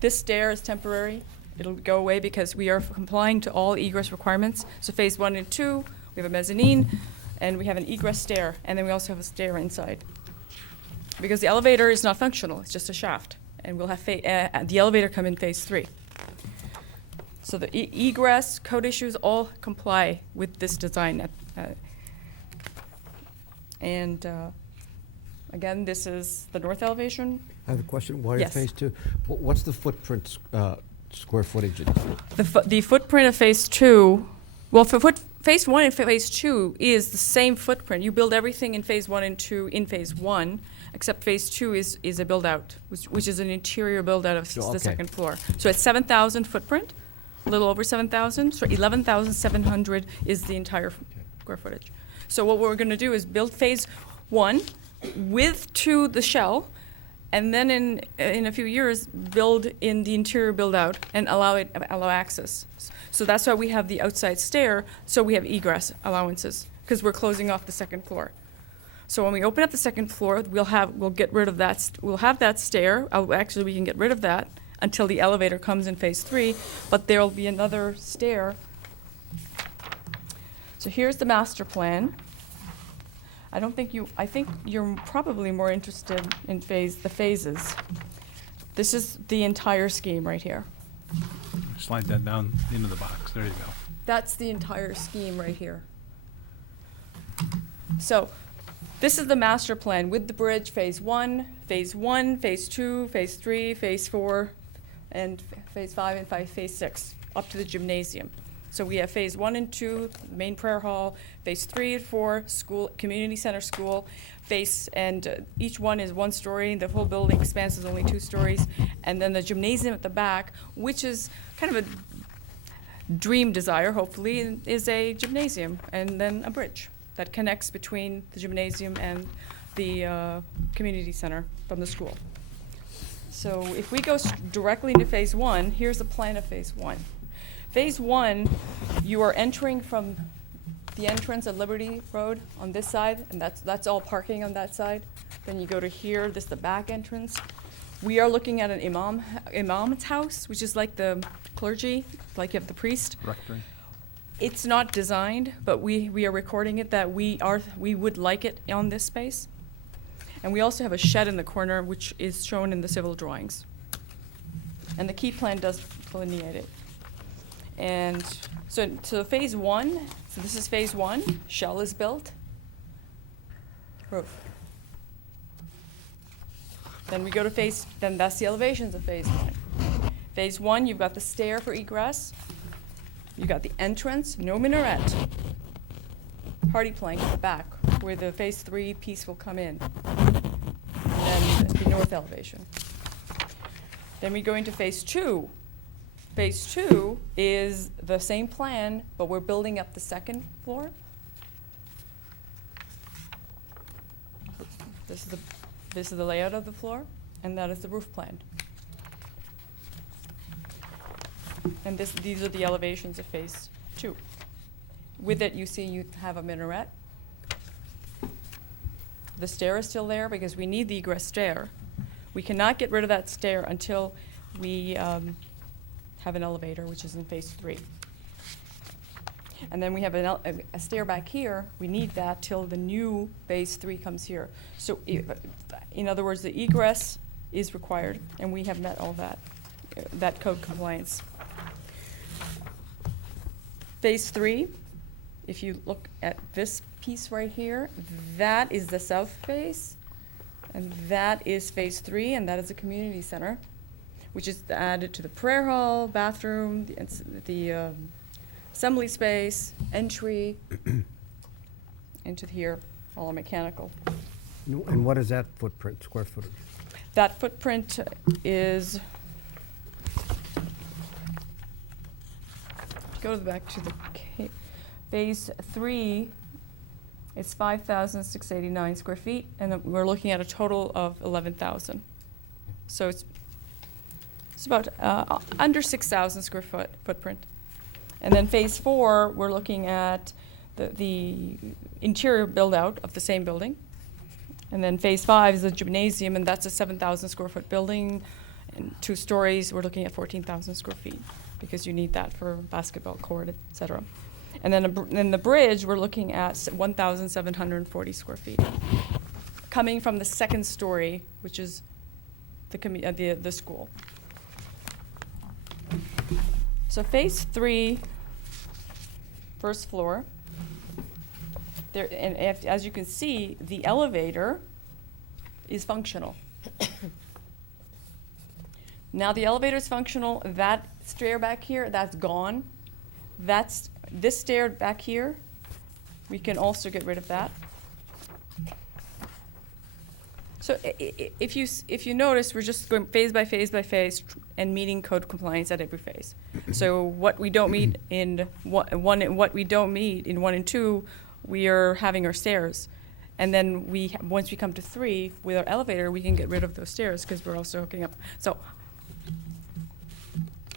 This stair is temporary. It'll go away because we are complying to all egress requirements. So phase 1 and 2, we have a mezzanine, and we have an egress stair, and then we also have a stair inside. Because the elevator is not functional, it's just a shaft, and we'll have the elevator come in phase 3. So the egress, code issues all comply with this design. Again, this is the north elevation. I have a question. Why is Yes. phase 2? What's the footprint, square footage? The footprint of phase 2, well, phase 1 and phase 2 is the same footprint. You build everything in phase 1 and 2 in phase 1, except phase 2 is a build-out, which is an interior build-out of Oh, the okay. second floor. So it's 7,000 footprint, a little over 7,000, so 11,700 is the entire square footage. So what we're gonna do is build phase 1 to the shell, and then in a few years, build in the interior build-out and allow access. So that's why we have the outside stair, so we have egress allowances, because we're closing off the second floor. So when we open up the second floor, we'll get rid of that, we'll have that stair, actually we can get rid of that until the elevator comes in phase 3, but there'll be another stair. So here's the master plan. I think you're probably more interested in the phases. This is the entire scheme right here. Slide that down into the box. There you go. That's the entire scheme right here. So this is the master plan with the bridge, phase 1, phase 2, phase 3, phase 4, and phase 5 and phase 6, up to the gymnasium. So we have phase 1 and 2, the main prayer hall, phase 3 and 4, school, community center school, each one is 1 story, the whole building expanse is only 2 stories, and then the gymnasium at the back, which is kind of a dream desire, hopefully, is a gymnasium, and then a bridge that connects between the gymnasium and the community center from the school. So if we go directly into phase 1, here's the plan of phase 1. Phase 1, you are entering from the entrance of Liberty Road on this side, and that's all parking on that side. Then you go to here, this is the back entrance. We are looking at an imam's house, which is like the clergy, like you have the priest. Rectory. It's not designed, but we are recording it that we would like it on this space. And we also have a shed in the corner, which is shown in the civil drawings. And the key plan does delineate it. And so phase 1, so this is phase 1, shell is built, roof. Then we go to then that's the elevations of phase 1. Phase 1, you've got the stair for egress, you've got the entrance, no minaret, hardy plank at the back, where the phase 3 piece will come in, and then the north elevation. Then we go into phase 2. Phase 2 is the same plan, but we're building up the second floor. This is the layout of the floor, and that is the roof plan. And these are the elevations of phase 2. With it, you have a minaret. The stair is still there because we need the egress stair. We cannot get rid of that stair until we have an elevator, which is in phase 3. And then we have a stair back here. We need that till the new phase 3 comes here. So in other words, the egress is required, and we have met all that code compliance. Phase 3, if you look at this piece right here, that is the south face, and that is Phase 3, and that is the community center, which is added to the prayer hall, bathroom, the assembly space, entry, into here, all mechanical. And what is that footprint, square footage? That footprint is, go back to the Phase 3, it's 5,689 square feet, and then we're looking at a total of 11,000. So it's about under 6,000 square foot footprint. And then Phase 4, we're looking at the interior build-out of the same building. And then Phase 5 is the gymnasium, and that's a 7,000 square foot building, and 2 stories. We're looking at 14,000 square feet, because you need that for basketball court, et cetera. And then the bridge, we're looking at 1,740 square feet, coming from the second story, which is the school. So Phase 3, first floor. There, and as you can see, the elevator is functional. Now the elevator is functional. That stair back here, that's gone. That's this stair back here. We can also get rid of that. So if you notice, we're just going phase by phase by phase and meeting code compliance at every phase. So what we don't meet in what we don't meet in 1 and 2, we are having our stairs. And then once we come to 3 with our elevator, we can get rid of those stairs because we're also hooking up. So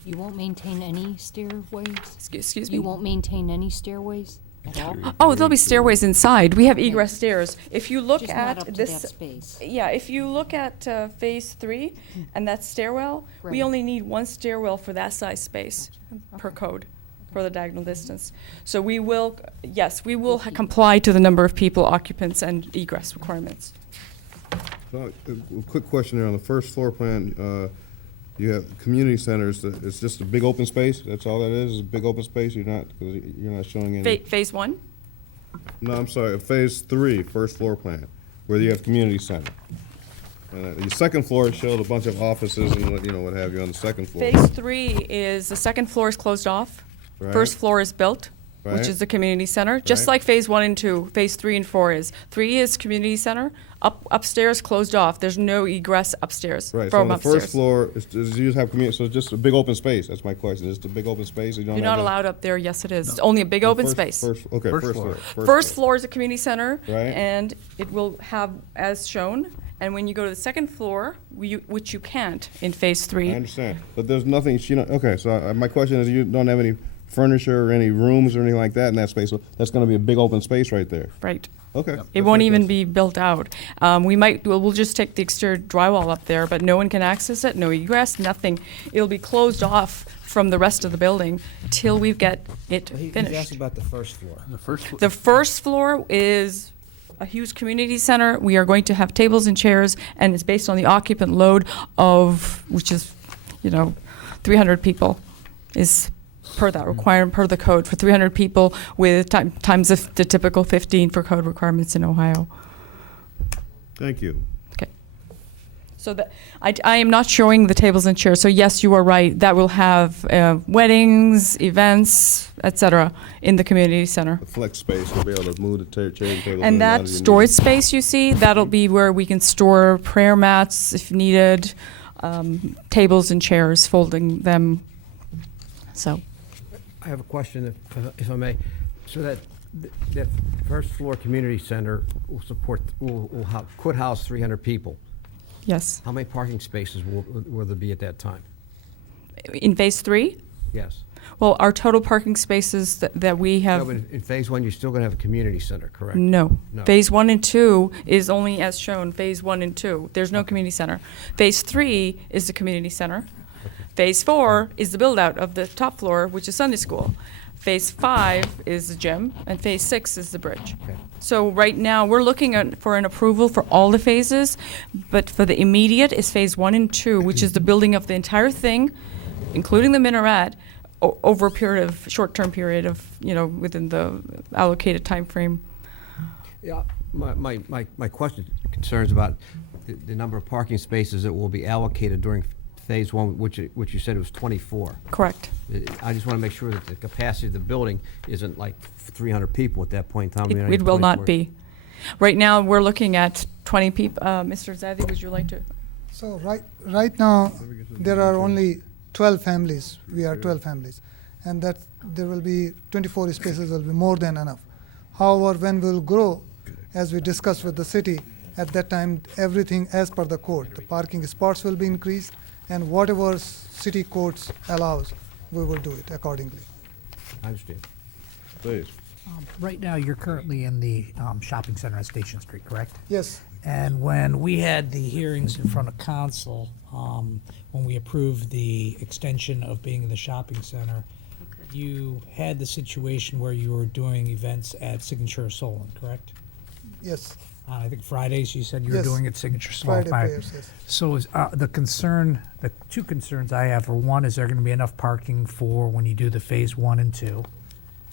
You won't maintain any stairways? Excuse me? You won't maintain any stairways at all? Oh, there'll be stairways inside. We have egress stairs. If you look Just at not up to this, that space. yeah, if you look at Phase 3 and that stairwell, we Right. only need 1 stairwell for that size space per code for the diagonal distance. So we will, yes, we will comply to the number of people, occupants, and egress requirements. So, a quick question there on the first floor plan. You have community centers. It's just a big open space. That's all that is a big open space. You're not showing any. Phase 1? No, I'm sorry. Phase 3, first floor plan, where you have community center. The second floor showed a bunch of offices and what have you on the second floor. Phase 3 is the second floor is closed off. Right. First floor is built, which Right. is the community center, just Right. like Phase 1 and 2. Phase 3 and 4 is. 3 is community center, upstairs closed off. There's no egress upstairs Right. So from on the upstairs. first floor, you just have community. So it's just a big open space. That's my question. Just a big open space. You don't You're have not no- allowed up there. Yes, it is. It's only a big open First- space. Okay. First First floor. floor. First floor is a community center, Right. and it will have as shown. And when you go to the second floor, which you can't in Phase 3. I understand, but there's nothing. Okay. So my question is, you don't have any furniture or any rooms or anything like that in that space. So that's going to be a big open space right there. Right. Okay. It won't even be built out. We'll just take the exterior drywall up there, but no one can access it, no egress, nothing. It'll be closed off from the rest of the building till we get it He's finished. asking about the first floor. The first floor is a huge community center. We are going to have tables and chairs, and it's based on the occupant load which is, 300 people is per that requirement, per the code, for 300 people with times of the typical 15 for code requirements in Ohio. Thank you. Okay. So I am not showing the tables and chairs. So yes, you are right. That will have weddings, events, etc. in the community center. The flex space to be able to move the chairs and tables. in And out that as you need. storage space you see, that'll be where we can store prayer mats if needed, tables and chairs, folding them. So. I have a question, if I may. So that first floor community center will could house 300 people. Yes. How many parking spaces will there be at that time? In Phase 3? Yes. Well, our total parking spaces that we have. No, but in Phase 1, you're still going to have a community center, correct? No. No. Phase 1 and 2 is only as shown, Phase 1 and 2. There's no community center. Phase 3 is the community center. Phase 4 is the build-out of the top floor, which is Sunday school. Phase 5 is the gym, and Phase 6 is the bridge. Okay. So right now, we're looking for an approval for all the phases, but for the immediate is Phase 1 and 2, which is the building of the entire thing, including the minaret, over a short-term period of, within the allocated time frame. Yeah, my question concerns about the number of parking spaces that will be allocated during Phase 1, which you said it was 24. Correct. I just want to make sure that the capacity of the building isn't like 300 people at that point in time. It will not be. Right now, we're looking at 20 people. Mr. Zadie, would you like to? So right now, there are only 12 families. We are 12 families. And that there will be 24 spaces will be more than enough. However, when we'll grow, as we discussed with the city, at that time, everything as per the code, the parking spots will be increased, and whatever city codes allows, we will do it accordingly. I understand. Please. Right now, you're currently in the shopping center on Station Street, correct? Yes. And when we had the hearings in front of council, when we approved the extension of being in the shopping center, you had the situation where you were doing events at Signature Solon, correct? Yes. I think Fridays, you said you were Yes. doing it Signature Solon. Friday prayers, yes. So is, the two concerns I have are, one, is there going to be enough parking for when you do the Phase 1 and 2?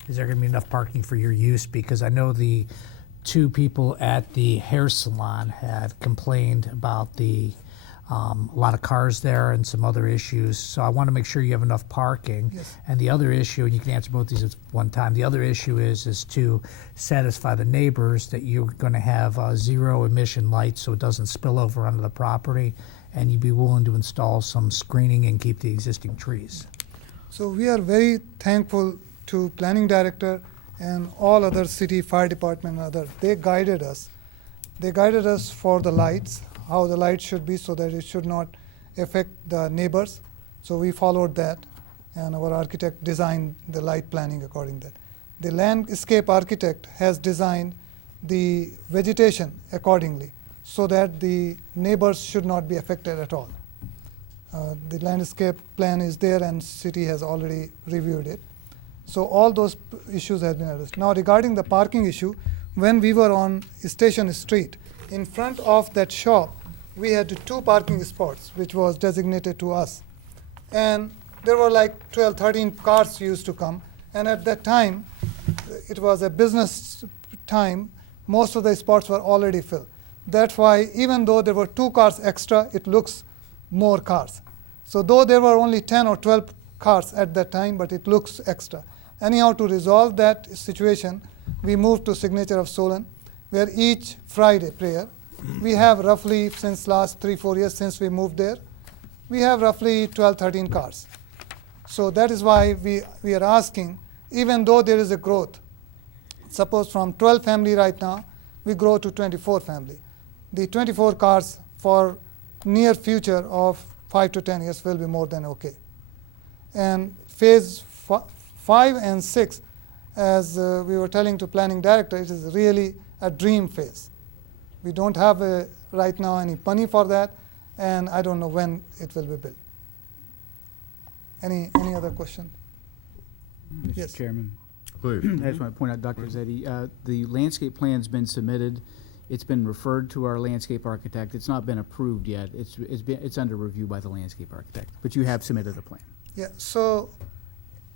Is there going to be enough parking for your use? Because I know the two people at the hair salon had complained about a lot of cars there and some other issues. So I want to make sure you have enough parking. Yes. And the other issue, and you can answer both these at one time, the other issue is to satisfy the neighbors that you're going to have zero emission lights so it doesn't spill over onto the property, and you'd be willing to install some screening and keep the existing trees. So we are very thankful to planning director and all other city fire department and others. They guided us. They guided us for the lights, how the lights should be so that it should not affect the neighbors. So we followed that, and our architect designed the light planning according to that. The landscape architect has designed the vegetation accordingly so that the neighbors should not be affected at all. The landscape plan is there and city has already reviewed it. So all those issues have been addressed. Now regarding the parking issue, when we were on Station Street, in front of that shop, we had 2 parking spots, which was designated to us. And there were like 12, 13 cars used to come. And at that time, it was a business time, most of the spots were already filled. That's why even though there were 2 cars extra, it looks more cars. So though there were only 10 or 12 cars at that time, but it looks extra. Anyhow, to resolve that situation, we moved to Signature of Solon, where each Friday prayer, we have roughly, since last 3-4 years since we moved there, we have roughly 12, 13 cars. So that is why we are asking, even though there is a growth, suppose from 12 family right now, we grow to 24 family. The 24 cars for near future of 5 to 10 years will be more than okay. And Phase 5 and 6, as we were telling to planning director, it is really a dream phase. We don't have right now any money for that, and I don't know when it will be built. Any other question? Mr. Yes. Chairman. Please. I just want to point out, Dr. Zetti, the landscape plan's been submitted. It's been referred to our landscape architect. It's not been approved yet. It's under review by the landscape architect. But you have submitted a plan. Yeah. So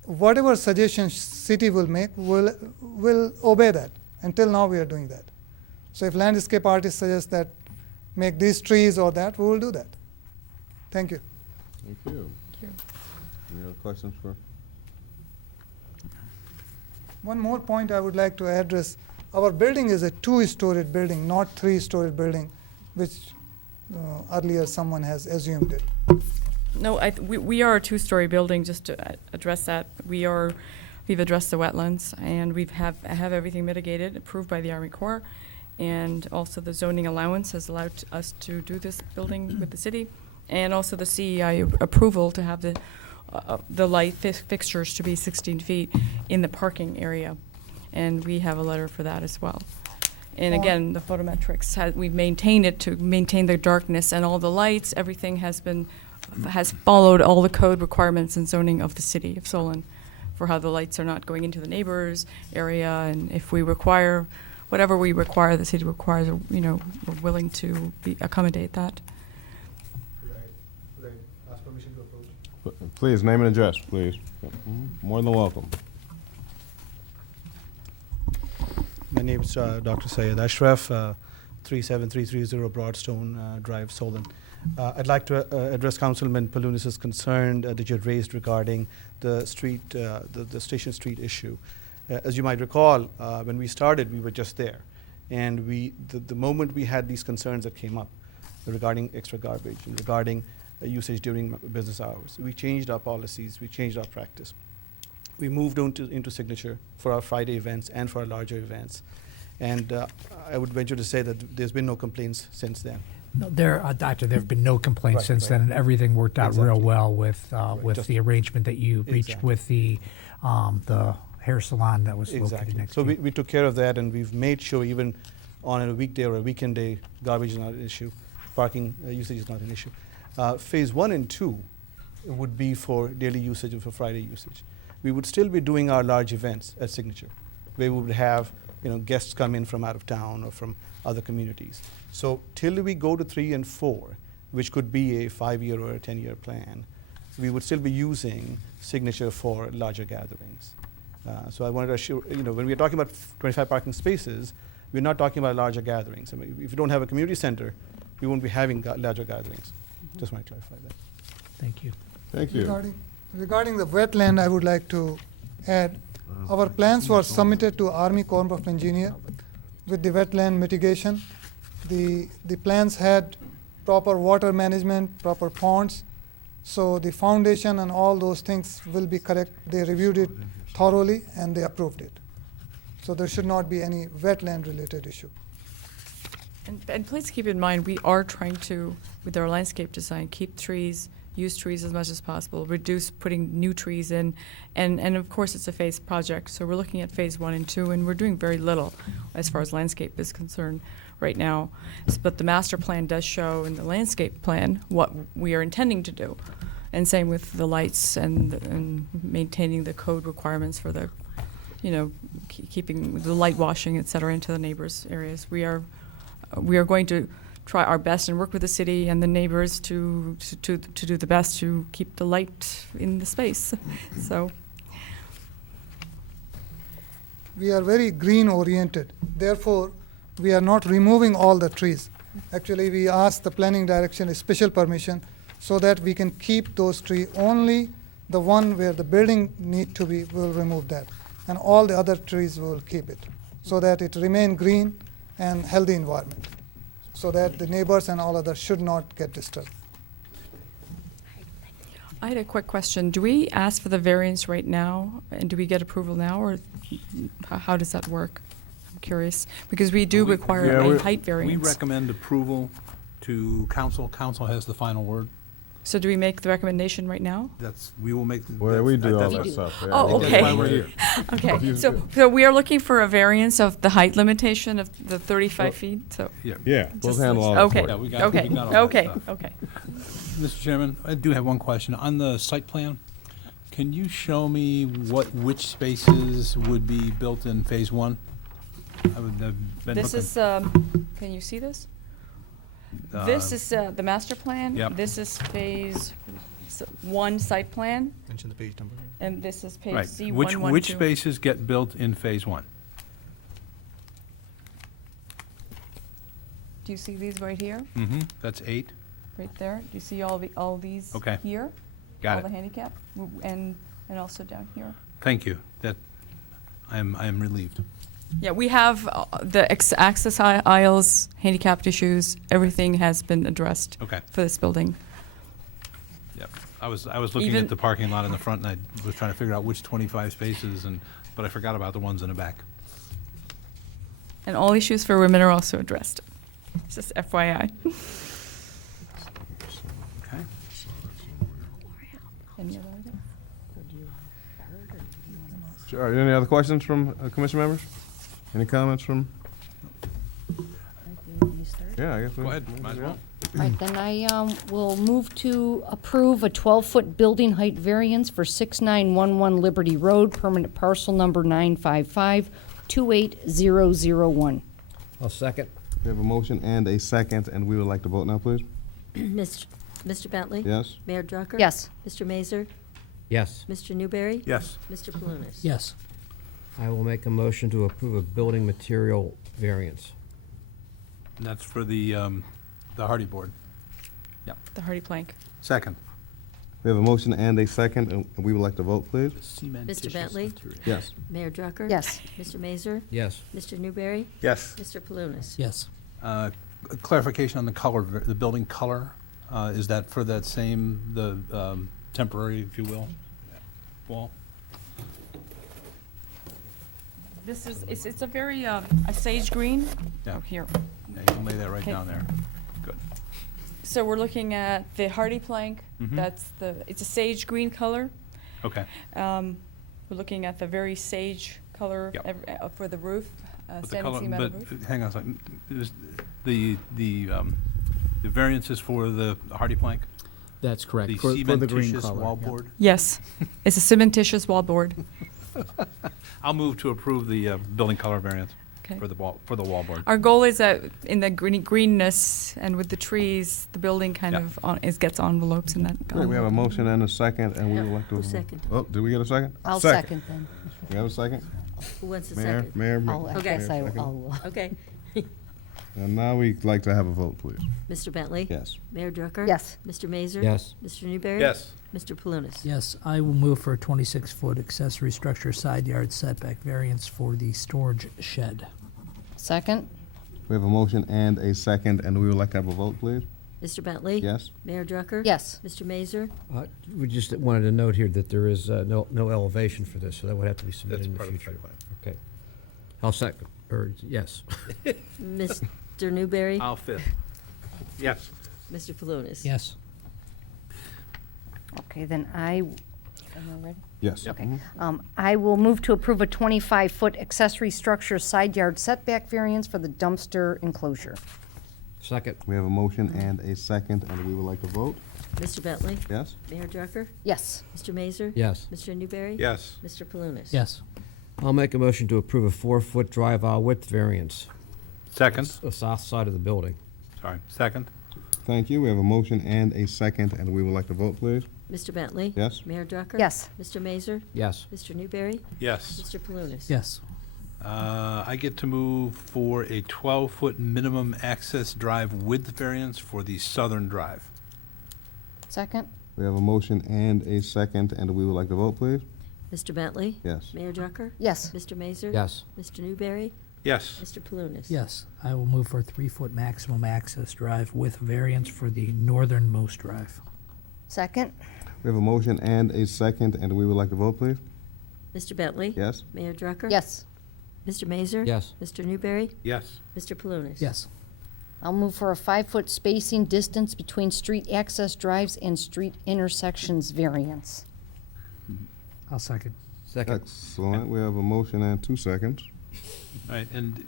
whatever suggestions city will make, will obey that. Until now, we are doing that. So if landscape artist suggests that make these trees or that, we will do that. Thank you. Thank you. Any other questions for? One more point I would like to address. Our building is a 2-storied building, not 3-storied building, which earlier someone has assumed it. No, we are a 2-story building, just to address that. We've addressed the wetlands, and have everything mitigated, approved by the Army Corps, and also the zoning allowance has allowed us to do this building with the city, and also the CEI approval to have the light fixtures to be 16 feet in the parking area, and we have a letter for that as well. And again, the photometrics, we've maintained it to maintain the darkness and all the lights, everything has followed all the code requirements and zoning of the city of Solon for how the lights are not going into the neighbor's area, and if we require, whatever we require, the city requires, you know, we're willing to accommodate that. Could I ask permission to approach? Please, name and address, please. More than welcome. My name is Dr. Syed Ashraf, 37330 Broadstone Drive, Solon. I'd like to address Councilman Palunis's concern that you had raised regarding the street, the Station Street issue. As you might recall, when we started, we were just there. And the moment we had these concerns that came up regarding extra garbage and regarding usage during business hours, we changed our policies, we changed our practice. We moved into Signature for our Friday events and for our larger events. And I would venture to say that there's been no complaints since then. No, Doctor, there have been no complaints Right, since right. then, and everything worked out real Exactly. well with Just- the arrangement that you reached Exactly. with the hair salon that was located Exactly. next So to you. we took care of that, and we've made sure even on a weekday or a weekend day, garbage is not an issue, parking usage is not an issue. Phase 1 and 2 would be for daily usage and for Friday usage. We would still be doing our large events at Signature, where we would have guests come in from out of town or from other communities. So till we go to 3 and 4, which could be a 5-year or a 10-year plan, we would still be using Signature for larger gatherings. So I wanted to assure, when we're talking about 25 parking spaces, we're not talking about larger gatherings. I mean, if you don't have a community center, we won't be having larger gatherings. Just want to clarify that. Thank you. Thank you. Regarding the wetland, I would like to add, our plans were submitted to Army Corps of Engineer with the wetland mitigation. The plans had proper water management, proper ponds, so the foundation and all those things will be correct. They reviewed it thoroughly and they approved it. So there should not be any wetland-related issue. And please keep in mind, we are trying to, with our landscape design, keep trees, use trees as much as possible, reduce putting new trees in, and of course, it's a phased project, so we're looking at phase 1 and 2, and we're doing very little as far as landscape is concerned right now. But the master plan does show in the landscape plan what we are intending to do, and same with the lights and maintaining the code requirements for the, keeping the light washing, et cetera, into the neighbors' areas. We are going to try our best and work with the city and the neighbors to do the best to keep the light in the space. So We are very green-oriented. Therefore, we are not removing all the trees. Actually, we asked the planning direction a special permission so that we can keep those trees. Only the one where the building need to be, we'll remove that. And all the other trees, we'll keep it, so that it remain green and healthy environment, so that the neighbors and all others should not get disturbed. I had a quick question. Do we ask for the variance right now, and do we get approval now, or how does that work? I'm curious, because we do require a height We variance. recommend approval to council. Council has the final word. So do we make the recommendation right now? We will make. Well, we do all that's- that stuff. yeah. Oh, That's okay. why we're here. Okay, so we are looking for a variance of the height limitation of the 35 feet, so. Yeah, we'll Just handle all looks- that Okay, for Yeah, you. we got okay, all that okay, stuff. okay. Mr. Chairman, I do have one question. On the site plan, can you show me which spaces would be built in phase 1? I would have been This looking- is, can you see this? This is the master plan. Yep. This is phase 1 site plan, Mention the page number. and this is page Right. C112. Which spaces get built in phase 1? Do you see these right here, Mm-hmm, that's 8. right there? Do you see all these Okay. here? Got All it. the handicap, and also down here. Thank you. I'm relieved. Yeah, we have the access aisles, handicapped issues, everything has been addressed Okay. for this building. Yep. I was looking Even- at the parking lot in the front, and I was trying to figure out which 25 spaces, but I forgot about the ones in the back. And all issues for women are also addressed. Just FYI. Okay. Any other items? Sure. Any other questions from commission members? Any comments from? Yeah, I guess we. Go ahead, might as well. All right, then I will move to approve a 12-foot building height variance for 6911 Liberty Road, permanent parcel number 955-28001. I'll second. We have a motion and a second, and we would like to vote now, please. Mr. Bentley? Yes? Mayor Drucker? Yes. Mr. Mazur? Yes. Mr. Newberry? Yes. Mr. Palunas? Yes. I will make a motion to approve a building material variance. And that's for the hardy board. The hardy plank. Second. We have a motion and a second, and we would like to vote, please. Mr. Bentley? Yes. Mayor Drucker? Yes. Mr. Mazur? Yes. Mr. Newberry? Yes. Mr. Palunas? Yes. Clarification on the color, the building color. Is that for that same, the temporary, if you will, wall? This is, it's a very, a sage green. Yeah. Oh, here. Yeah, you can lay that right Okay. down there. Good. So we're looking at the hardy plank. Mhm. It's a sage green color. Okay. We're looking at the very sage color Yep. for the roof, But the standing color, seam but metal roof. hang on a second. The variance is for the hardy plank? That's correct, The for the green cementitious color. yeah. wallboard? Yes, it's a cementitious wallboard. I'll move to approve the building color variance Okay. for the wallboard. Our goal is that in the greenness and with the trees, the building kind Yep. of gets envelopes in that. Great, we have a motion and a second, and we would like to. Who seconded? Oh, did we get a second? I'll second then. We have a second? Who wants a Mayor, second? Mayor. I Okay. guess I second. will. Okay. And now we'd like to have a vote, please. Mr. Bentley? Yes. Mayor Drucker? Yes. Mr. Mazur? Yes. Mr. Newberry? Yes. Mr. Palunas? Yes, I will move for a 26-foot accessory structure side yard setback variance for the storage shed. Second? We have a motion and a second, and we would like to have a vote, please. Mr. Bentley? Yes? Mayor Drucker? Yes. Mr. Mazur? We just wanted to note here that there is no elevation for this, so that would have to be submitted in the That's part of the future. site plan. Okay. I'll second, or, yes. Mr. Newberry? I'll fifth. Yes. Mr. Palunas? Yes. Okay, then am I ready? Yes. Okay. Mhm. I will move to approve a 25-foot accessory structure side yard setback variance for the dumpster enclosure. Second. We have a motion and a second, and we would like to vote. Mr. Bentley? Yes? Mayor Drucker? Yes. Mr. Mazur? Yes. Mr. Newberry? Yes. Mr. Palunas? Yes. I'll make a motion to approve a 4-foot drive aisle width variance. Second. The south side of the building. Sorry. Second. Thank you. We have a motion and a second, and we would like to vote, please. Mr. Bentley? Yes? Mayor Drucker? Yes. Mr. Mazur? Yes. Mr. Newberry? Yes. Mr. Palunas? Yes. I get to move for a 12-foot minimum access drive width variance for the southern drive. Second? We have a motion and a second, and we would like to vote, please. Mr. Bentley? Yes. Mayor Drucker? Yes. Mr. Mazur? Yes. Mr. Newberry? Yes. Mr. Palunas? Yes, I will move for a 3-foot maximum access drive with variance for the northernmost drive. Second? We have a motion and a second, and we would like to vote, please. Mr. Bentley? Yes? Mayor Drucker? Yes. Mr. Mazur? Yes. Mr. Newberry? Yes. Mr. Palunas? Yes. I'll move for a 5-foot spacing distance between street access drives and street intersections variance. I'll second. Second. Excellent. We have a motion and 2 seconds. All right, and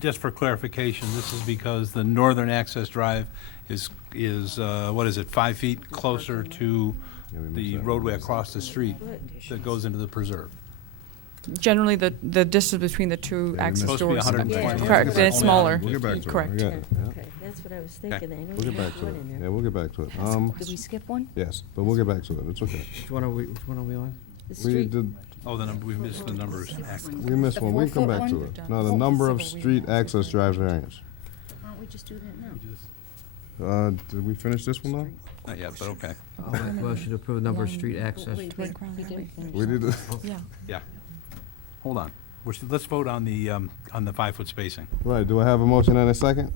just for clarification, this is because the northern access drive is what is it, 5 feet closer to the roadway across the street that goes into the preserve. Generally, the distance between the two access Supposed to be doors. 120. Correct, and it's smaller. We'll get back to it. Correct. We got it, yeah. Okay, that's what I was thinking. I know We'll get there's back to one it. in Yeah, there. we'll get back to it. Did we skip one? Yes, but we'll get back to it. It's okay. Which one are we on? The We street, did, Oh, we missed the numbers. we missed one. We can come back to it. No, the number of street access drive variance. Why don't we just do that now? Did we finish this one now? Not yet, but okay. I'll make a motion to approve the number of street access. Wait, we didn't finish. We did, Yeah. Yeah. Hold on. Let's vote on the 5-foot spacing. right, do I have a motion and a second?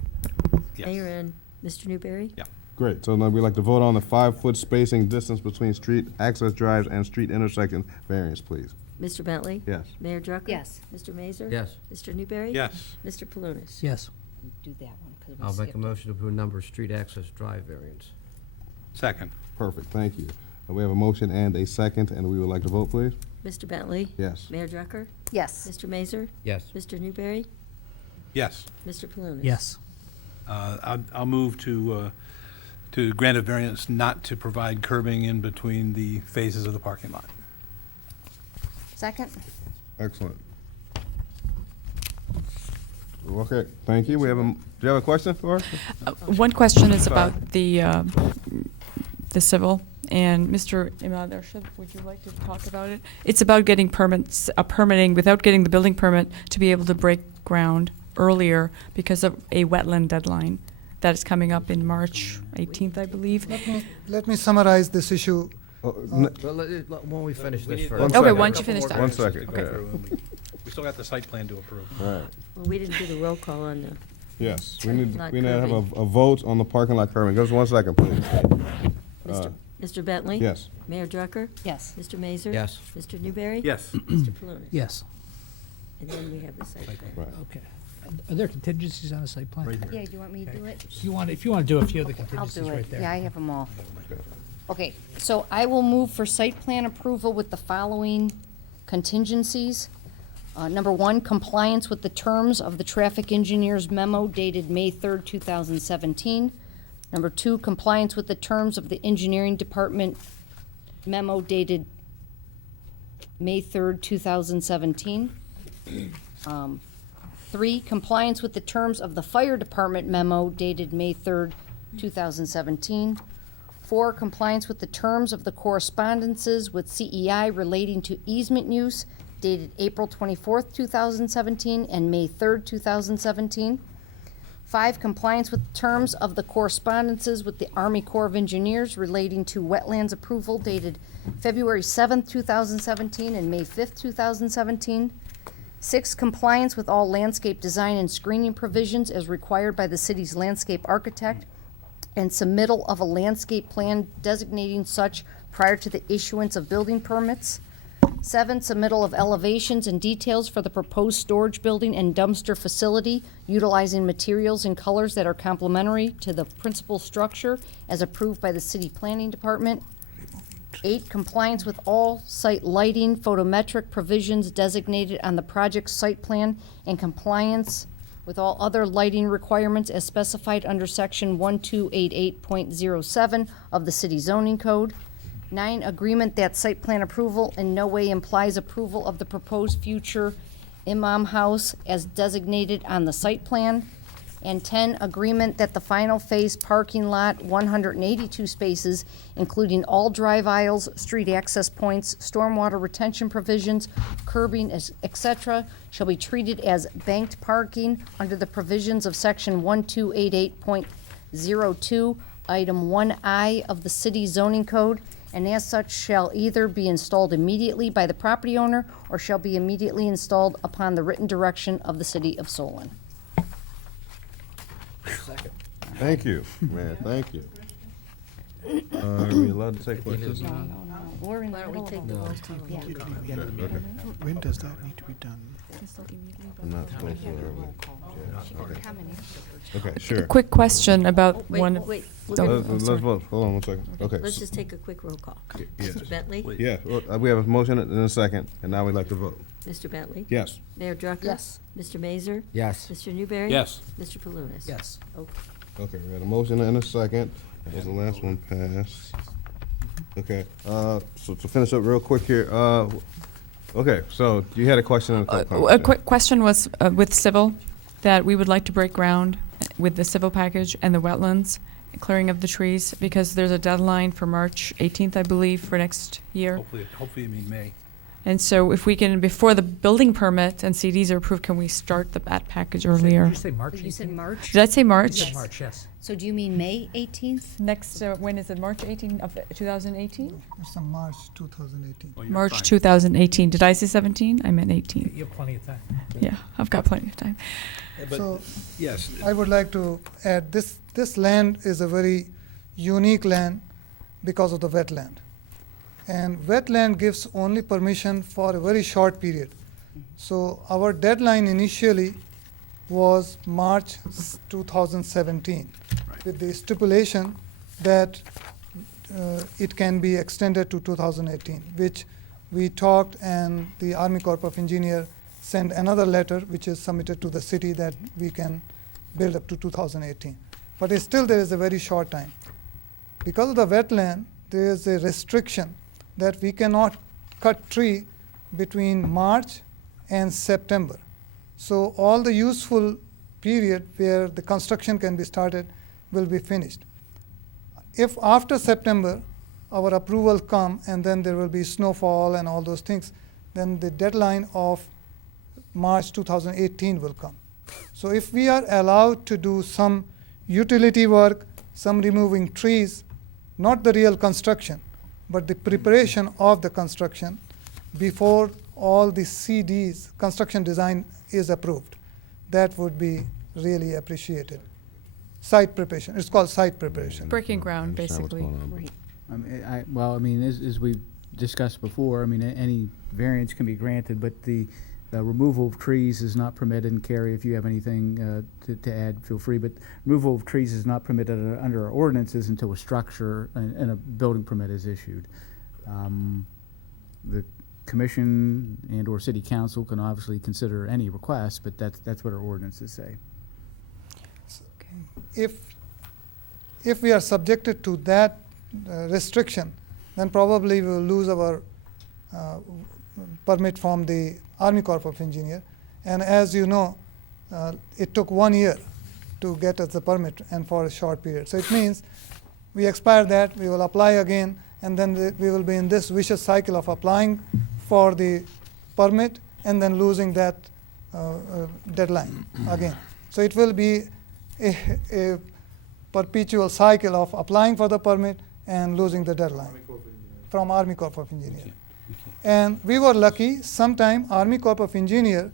Yes. Mayor and Mr. Newberry? Yeah. Great, so now we'd like to vote on the 5-foot spacing distance between street access drives and street intersection variance, please. Mr. Bentley? Yes. Mayor Drucker? Yes. Mr. Mazur? Yes. Mr. Newberry? Yes. Mr. Palunas? Yes. Do that one, because we I'll make skipped a it. motion to approve a number of street access drive variance. Second. Perfect, thank you. We have a motion and a second, and we would like to vote, please. Mr. Bentley? Yes. Mayor Drucker? Yes. Mr. Mazur? Yes. Mr. Newberry? Yes. Mr. Palunas? Yes. I'll move to grant a variance not to provide curbing in between the phases of the parking lot. Second? Excellent. Okay, thank you. Do you have a question for us? One question is Sorry. about the civil, and Mr. Imad Arshad, would you like to talk about it? It's about getting permitting without getting the building permit to be able to break ground earlier because of a wetland deadline that is coming up in March 18th, I believe. Let me summarize this issue. When we finish this first. One Okay, second. once you finish that. 1 second. Okay. We still got the site plan to approve. Right. Well, we didn't do the roll call on the. Yes, we need Not to have curbing. a vote on the parking lot curbing. Just 1 second, please. Mr. Bentley? Yes. Mayor Drucker? Yes. Mr. Mazur? Yes. Mr. Newberry? Yes. Mr. Palunas? Yes. And then we have the site plan. Right. Okay. Are there contingencies on the site plan? Right here. Yeah, do you want me to do it? If you want to do a few of the I'll contingencies do right it. there. Yeah, I have them all. Okay, so I will move for site plan approval with the following contingencies. Number one, compliance with the terms of the traffic engineer's memo dated May 3rd, 2017. Number two, compliance with the terms of the engineering department memo dated May 3rd, 2017. Three, compliance with the terms of the fire department memo dated May 3rd, 2017. Four, compliance with the terms of the correspondences with CEI relating to easement use dated April 24th, 2017 and May 3rd, 2017. Five, compliance with terms of the correspondences with the Army Corps of Engineers relating to wetlands approval dated February 7th, 2017 and May 5th, 2017. Six, compliance with all landscape design and screening provisions as required by the city's landscape architect and submittal of a landscape plan designating such prior to the issuance of building permits. Seven, submittal of elevations and details for the proposed storage building and dumpster facility utilizing materials and colors that are complementary to the principal structure as approved by the city planning department. Eight, compliance with all site lighting photometric provisions designated on the project site plan and compliance with all other lighting requirements as specified under section 1288.07 of the city zoning code. Nine, agreement that site plan approval in no way implies approval of the proposed future Imam House as designated on the site plan. And 10, agreement that the final phase parking lot, 182 spaces, including all drive aisles, street access points, stormwater retention provisions, curbing, et cetera, shall be treated as banked parking under the provisions of section 1288.02, item 1I of the city zoning code, and as such shall either be installed immediately by the property owner or shall be immediately installed upon the written direction of the city of Solon. Thank you, man, thank you. Are we allowed to take questions? We're in the Why don't we middle of take a the vote. roll call? Yeah. When does that need to be done? I'm not supposed to. Okay, A sure. quick question about Wait, one. wait. Oh, Let's I'm sorry. vote, hold on 1 second, okay. Let's just take a quick roll call. Yes. Mr. Bentley? Yeah, well, we have a motion and a second, and now we'd like to vote. Mr. Bentley? Yes. Mayor Drucker? Yes. Mr. Mazur? Yes. Mr. Newberry? Yes. Mr. Palunas? Yes. Okay. Okay, we had a motion and a second, that was the last one passed. Okay, so to finish up real quick here, okay, so you had a question and a comment. A quick question was with civil, that we would like to break ground with the civil package and the wetlands, clearing of the trees, because there's a deadline for March 18th, I believe, for next year. Hopefully you mean May. And so if we can, before the building permit and CDs are approved, can we start that package earlier? Did you say March? You said 18th? March? Did I say March? You said March, yes. So do you mean May 18th? Next, when is it, March 18 of 2018? It's a March 2018. Well, you're March fine. 2018. Did I say 17? I meant 18. You have plenty of time. Yeah, I've got plenty of time. But, So yes, I would like to add, this land is a very unique land because of the wetland. And wetland gives only permission for a very short period. So our deadline initially was March 2017, with the stipulation that it can be extended to 2018, which we talked, and the Army Corps of Engineers sent another letter which is submitted to the city that we can build up to 2018. But it's still, there is a very short time. Because of the wetland, there is a restriction that we cannot cut tree between March and September. So all the useful period where the construction can be started will be finished. If after September our approval come and then there will be snowfall and all those things, then the deadline of March 2018 will come. So if we are allowed to do some utility work, some removing trees, not the real construction, but the preparation of the construction before all the CDs, construction design, is approved, that would be really appreciated. Site preparation, it's called site preparation. Breaking ground, basically. Well, I mean, as we discussed before, I mean, any variance can be granted, but the removal of trees is not permitted. And Carrie, if you have anything to add, feel free. But removal of trees is not permitted under our ordinances until a structure and a building permit is issued. The commission and/or city council can obviously consider any request, but that's what our ordinances say. If we are subjected to that restriction, then probably we will lose our permit from the Army Corps of Engineers. And as you know, it took 1 year to get us the permit and for a short period. So it means we expire that, we will apply again, and then we will be in this vicious cycle of applying for the permit and then losing that deadline again. So it will be a perpetual cycle of applying for the permit and losing the deadline from Army Corps of Engineers. And we were lucky, sometime Army Corps of Engineers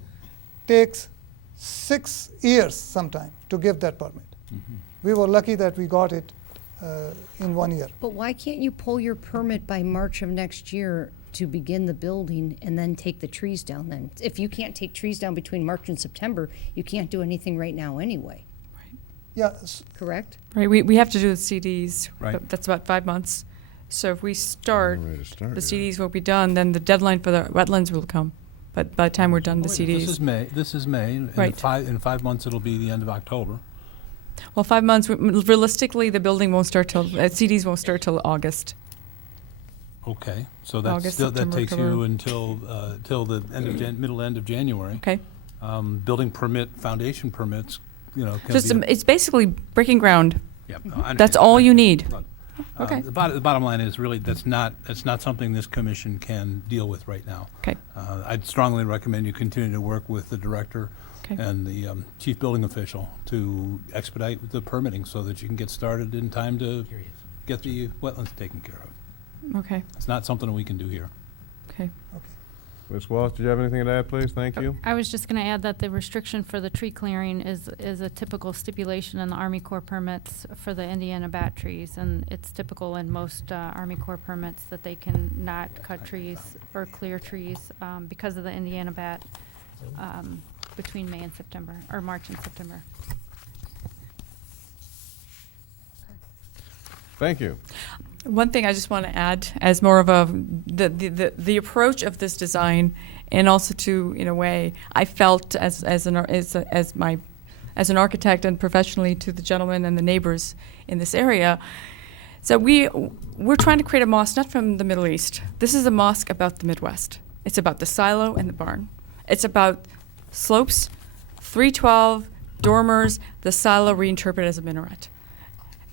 takes 6 years sometime to give that permit. We were lucky that we got it in 1 year. But why can't you pull your permit by March of next year to begin the building and then take the trees down then? If you can't take trees down between March and September, you can't do anything right now anyway. Yeah. Correct? Right, we have to do the CDs. Right. That's about 5 months. So if we start, the CDs will be done, then the deadline for the wetlands will come. But by the time we're done the CDs. This is May. Right. In 5 months, it'll be the end of October. Well, 5 months, realistically, the building won't start till, CDs won't start till August. Okay, so that's August, still, that September, takes October. you until the middle end of January. Okay. Building permit, foundation permits, can Just, be. it's basically breaking ground. Yep, no, I That's understand. all you need. Okay. The bottom line is really, that's not something this commission can deal with right now. Okay. I'd strongly recommend you continue to work with the director Okay. and the chief building official to expedite the permitting so that you can get started in time to get the wetlands taken care of. Okay. It's not something we can do here. Okay. Ms. Walsh, did you have anything to add, please? Thank you. I was just going to add that the restriction for the tree clearing is a typical stipulation in the Army Corps permits for the Indiana bat trees, and it's typical in most Army Corps permits that they can not cut trees or clear trees because of the Indiana bat between May and September, or March and September. Thank you. One thing I just want to add, as more of the approach of this design, and also to, in a way, I felt as an architect and professionally to the gentleman and the neighbors in this area. So we're trying to create a mosque not from the Middle East. This is a mosque about the Midwest. It's about the silo and the barn. It's about slopes, 312 dormers, the silo reinterpreted as a minaret.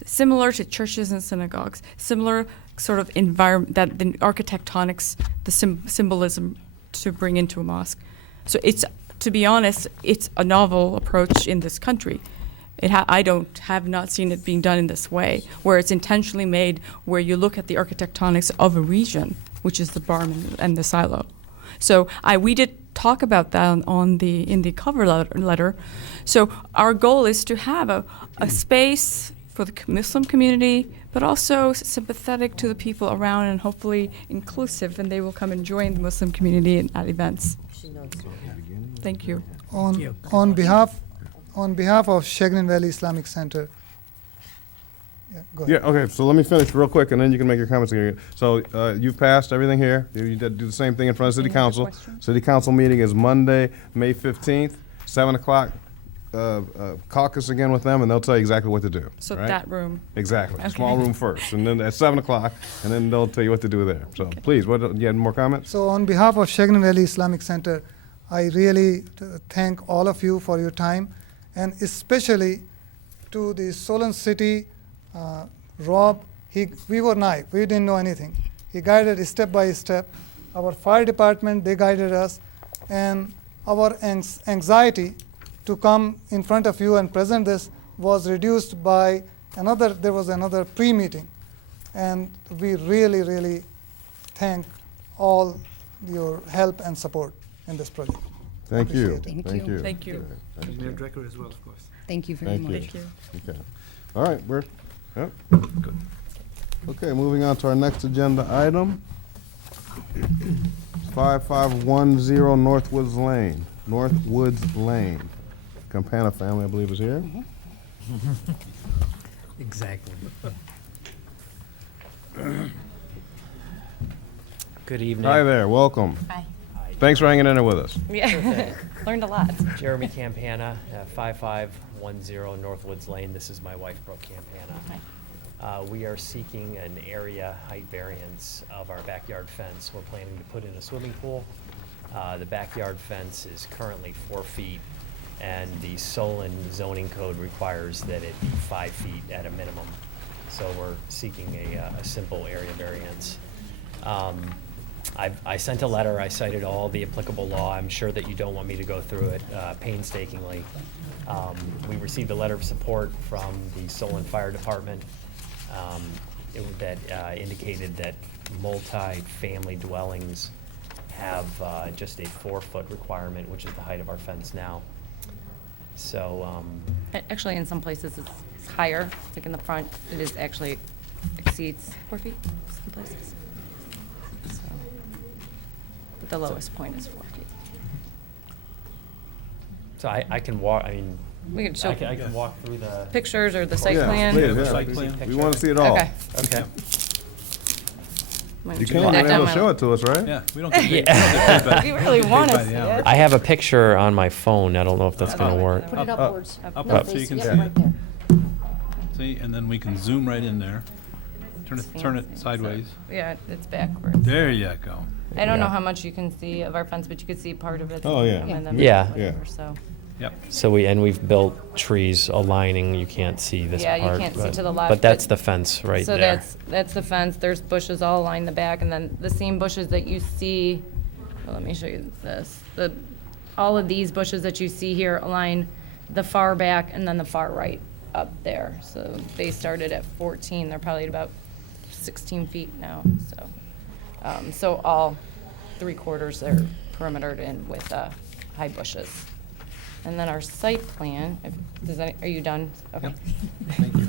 Similar to churches and synagogues, similar sort of environment, that the architectonics, the symbolism to bring into a mosque. So it's, to be honest, it's a novel approach in this country. I have not seen it being done in this way, where it's intentionally made, where you look at the architectonics of a region, which is the barn and the silo. So we did talk about that in the cover letter. So our goal is to have a space for the Muslim community, but also sympathetic to the people around and hopefully inclusive, and they will come and join the Muslim community at events. Thank you. On behalf of Chagrin Valley Islamic Center. Yeah, go ahead. Yeah, okay, so let me finish real quick, and then you can make your comments again. So you've passed everything here. You did do the same thing in front of City Council. City Council meeting is Monday, May 15th, 7 o'clock. caucus again with them, and they'll tell you exactly what to do. So right? that room. Exactly. Okay. Small room first, and then at 7 o'clock, and then they'll tell you what to do there. So please, you had more comments? So on behalf of Shagrin Valley Islamic Center, I really thank all of you for your time, and especially to the Solon City, Rob. We were naive. We didn't know anything. He guided step by step. Our fire department, they guided us, and our anxiety to come in front of you and present this was reduced by there was another pre-meeting. And we really, really thank all your help and support in this project. Thank you. Appreciate it. Thank you. Thank you. Mayor Drecker as well, of course. Thank you very Thank much. you. Thank you. Okay. All right, yep. Good. Okay, moving on to our next agenda item. 5510 Northwoods Lane. Campana family, I believe, is here. Exactly. Good evening. Hi there, welcome. Hi. Thanks for hanging in there with us. Yeah, learned a lot. Jeremy Campana, 5510 Northwoods Lane. This is my wife, Brooke Campana. We are seeking an area height variance of our backyard fence. We're planning to put in a swimming pool. The backyard fence is currently 4 feet, and the Solon zoning code requires that it be 5 feet at a minimum. So we're seeking a simple area variance. I sent a letter. I cited all the applicable law. I'm sure that you don't want me to go through it painstakingly. We received a letter of support from the Solon Fire Department that indicated that multi-family dwellings have just a 4-foot requirement, which is the height of our fence now. So, Actually, in some places it's higher, like in the front, it is actually exceeds 4 feet, some places. So, but the lowest point is 4 feet. so I can walk, I mean, We can show I can walk through the pictures or the site Yeah, plan. please, The yeah. site plan? We want to see it all. Okay. Okay. Might You turn can't that be down able to my- show it to us, right? Yeah, we don't get paid. Yeah. We really want to see it. I have a picture on my phone. I don't know if that's going to work. Put it Up, upwards. Up, No, up, so you face- can yeah, see right it. there. See, and then we can zoom right in there. Turn it sideways. Yeah, it's backwards. There you go. I don't know Yeah. how much you can see of our fence, but you could see part of it. Oh, yeah. And then Yeah. whatever, so. Yep. So we've built trees aligning. You can't see this Yeah, you part. can't see but- to the left, But that's but- the fence right So there. that's the fence, there's bushes all along the back, and then the same bushes that you see, well, let me show you this. All of these bushes that you see here align the far back and then the far right up there. So they started at 14, they're probably at about 16 feet now, so. So all 3/4 are perimetered in with high bushes. And then our site plan, are you done? Okay. Thank you.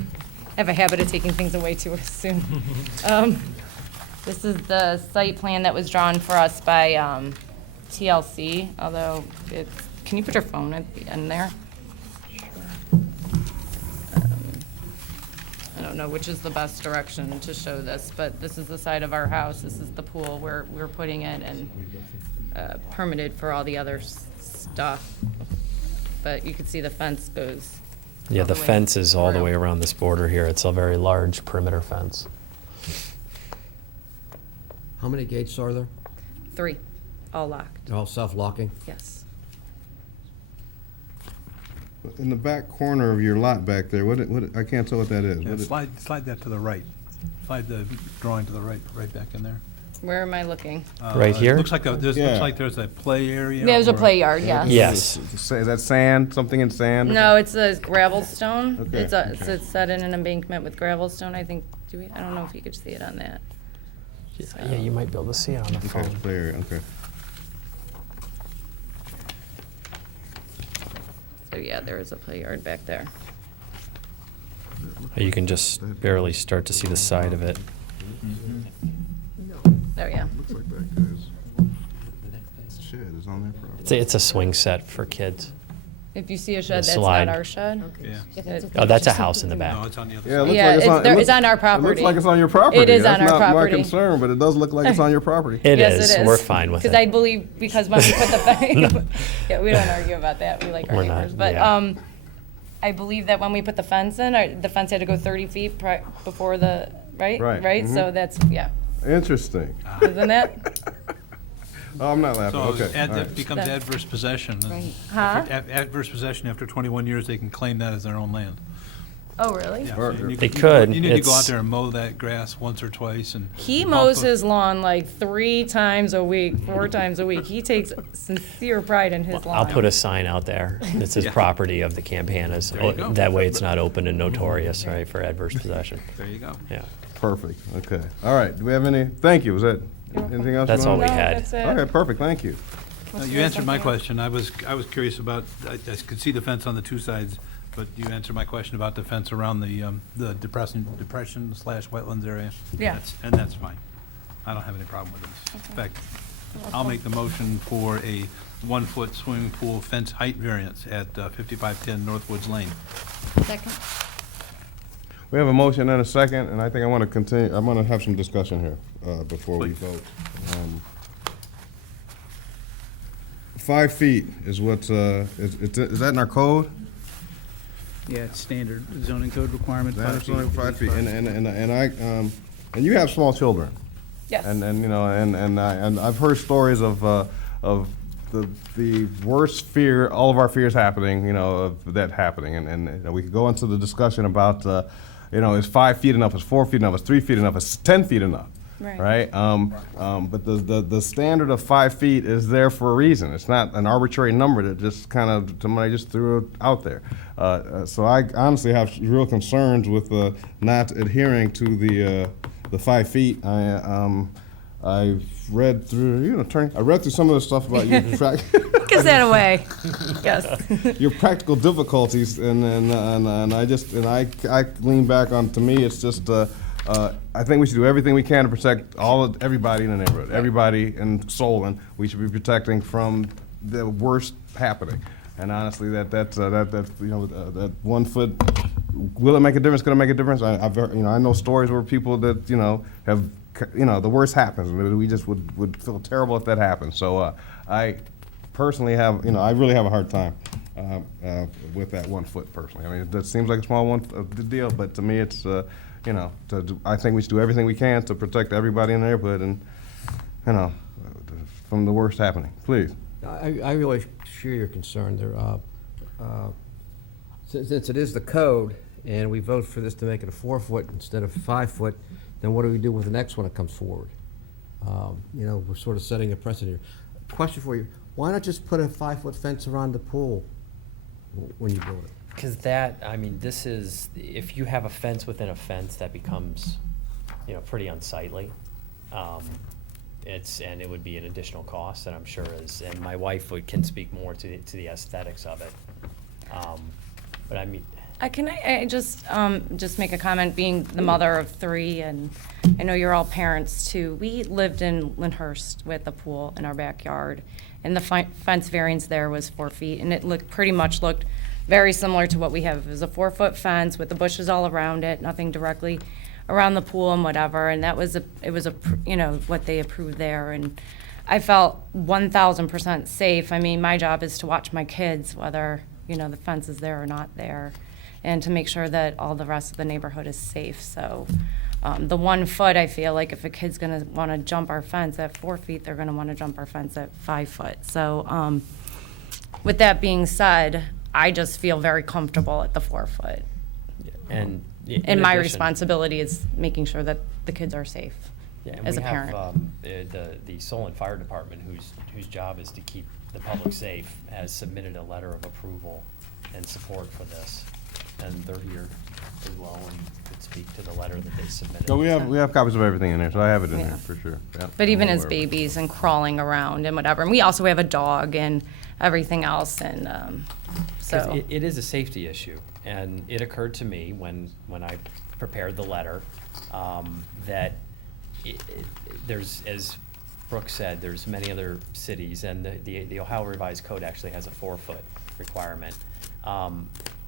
I have a habit of taking things away too soon. This is the site plan that was drawn for us by TLC, although it's, can you put your phone at the end there? I don't know which is the best direction to show this, but this is the side of our house, this is the pool where we're putting it, and permitted for all the other stuff. But you can see the fence goes. Yeah, all the way fence is all the through. way around this border here. It's a very large perimeter fence. How many gates are there? 3, all locked, They're all self-locking? yes. In the back corner of your lot back there, I can't tell what that is. Yeah, What it- slide that to the right. Slide the drawing to the right back in there. Where am I looking? Right here? Looks like Yeah. looks like there's a play area. Yeah, there's a or- play yard, yes. Yes. Is that sand, something in sand? No, it's a gravel stone. Okay, It's set in an embankment with gravel stone, I think, I don't know if you could see it on that. Yeah, you might be able to see it on the Okay, phone. clear, okay. So yeah, there is a play yard back there. You can just barely start to see the side of it. There, yeah. Looks like that guy's shed is on their property. It's a swing set for kids. If you see a shed, The that's slide. not our shed. Yeah. Oh, that's a house in the No, back. it's on the other Yeah, it side. looks Yeah, like it's on. it's on our property. It looks like it's on your property. It is on our That's not my property. concern, but it does look like it's on your property. It Yes, is. it is. We're fine with it. Because I believe, because when we put the, yeah, we don't argue about that, we like our We're not, neighbors. But, yeah. I believe that when we put the fence in, the fence had to go 30 feet before the, right? Right, Right, so mhm. that's, yeah. Interesting. Isn't that? Oh, I'm not laughing, So okay. all right. it becomes adverse possession. and Right. after- Huh? Adverse possession, after 21 years, they can claim that as their own land. Oh, really? Yeah, Or- so you They you could. You need to go out It's- there and mow that grass once or twice and. He bump mows the- his lawn like 3 times a week, 4 times a week. He takes sincere pride in his lawn. I'll put a sign out there that says Yeah. property of the Campanas. There you go. That way it's not open and notorious, right, for adverse possession. There you go. Yeah. Perfect, okay. All right, do we have any, thank you, was that, anything else? you That's all wanted? we No, had. that's it. Okay, perfect, thank you. You answered my question. I was curious about, I could see the fence on the two sides, but you answered my question about the fence around the depression/wetlands area. Yeah. And that's fine. I don't have any problem with this. In fact, I'll make the motion for a 1-foot swimming pool fence height variance at 5510 Northwoods Lane. Second? We have a motion and a second, and I think I want to continue, I'm going to have some discussion here before we vote. 5 feet is what, is that in our code? Yeah, it's standard zoning code requirement, 5 That's feet. only 5 feet, and I, and you have small children. Yes. And you know, and I've heard stories of the worst fear, all of our fears happening, you know, of that happening, and you know, we could go into the discussion about, you know, is 5 feet enough, is 4 feet enough, is 3 feet enough, is 10 feet enough? Right. But the standard of 5 feet is there for a reason. It's not an arbitrary number that just kind of, somebody just threw it out there. So I honestly have real concerns with not adhering to the 5 feet. I've read through, you know, I read through some of the stuff about your Gives that away. Yes. your practical difficulties, and I lean back on. To me, it's just. I think we should do everything we can to protect everybody in the neighborhood, everybody in Solon. We should be protecting from the worst happening. And honestly, that 1 foot, will it make a difference? Going to make a difference? I know stories where people that have the worst happens. We just would feel terrible if that happened. So I personally have I really have a hard time with that 1 foot personally. I mean, that seems like a small deal, but to me it's. I think we should do everything we can to protect everybody in the neighborhood and, from the worst happening. Please. I really share your concern there. Since it is the code, and we vote for this to make it a 4 foot instead of 5 foot, then what do we do with the next one that comes forward? We're sort of setting a precedent here. Question for you, why not just put a 5 foot fence around the pool when you build it? Because this is, if you have a fence within a fence, that becomes, pretty unsightly. And it would be an additional cost, and I'm sure and my wife can speak more to the aesthetics of it. But I mean. Can I just make a comment, being the mother of 3, and I know you're all parents too. We lived in Lyndhurst with a pool in our backyard, and the fence variance there was 4 feet, and it pretty much looked very similar to what we have. It was a 4-foot fence with the bushes all around it, nothing directly around the pool and whatever, and it was what they approved there, and I felt 1,000% safe. I mean, my job is to watch my kids, whether, the fence is there or not there, and to make sure that all the rest of the neighborhood is safe. So the 1 foot, I feel like if a kid's gonna wanna jump our fence at 4 feet, they're gonna wanna jump our fence at 5 foot. So with that being said, I just feel very comfortable at the 4 foot. And And my responsibility is making sure that the kids are safe as a parent. The Solon Fire Department, whose job is to keep the public safe, has submitted a letter of approval and support for this. And they're here as well and could speak to the letter that they submitted. No, we have copies of everything in there, so I have it in Yeah. there for sure. Yeah. But even I'm as aware of it. babies and crawling around and whatever. And we also have a dog and everything else, and 'Cause so. it is a safety issue, and it occurred to me when I prepared the letter, that there's, as Brooke said, there's many other cities, and the Ohio Revised Code actually has a 4-foot requirement.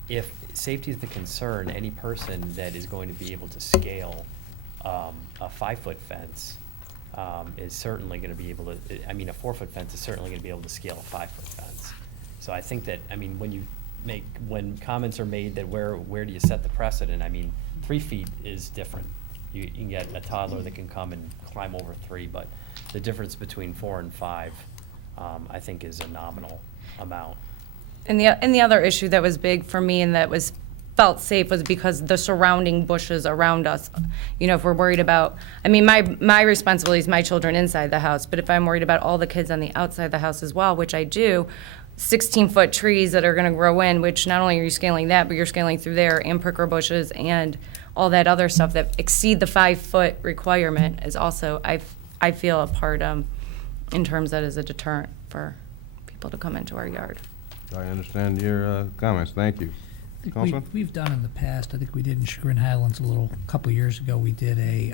If safety is the concern, any person that is going to be able to scale a 5-foot fence is certainly going to be able to, a 4-foot fence is certainly going to be able to scale a 5-foot fence. So I think that, when you make, when comments are made that where do you set the precedent, I mean, 3 feet is different. You can get a toddler that can come and climb over 3, but the difference between 4 and 5, I think is a nominal amount. And the other issue that was big for me and that was felt safe was because the surrounding bushes around us. You know, if we're worried about, I mean, my responsibility is my children inside the house, but if I'm worried about all the kids on the outside of the house as well, which I do, 16-foot trees that are gonna grow in, which not only are you scaling that, but you're scaling through there, and pricker bushes and all that other stuff that exceed the 5-foot requirement is also, I feel, a part in terms that is a deterrent for people to come into our yard. I understand your comments. Thank you. I think Councilman? we've done in the past, I think we did in Chagrin Highlands a couple years ago, we did a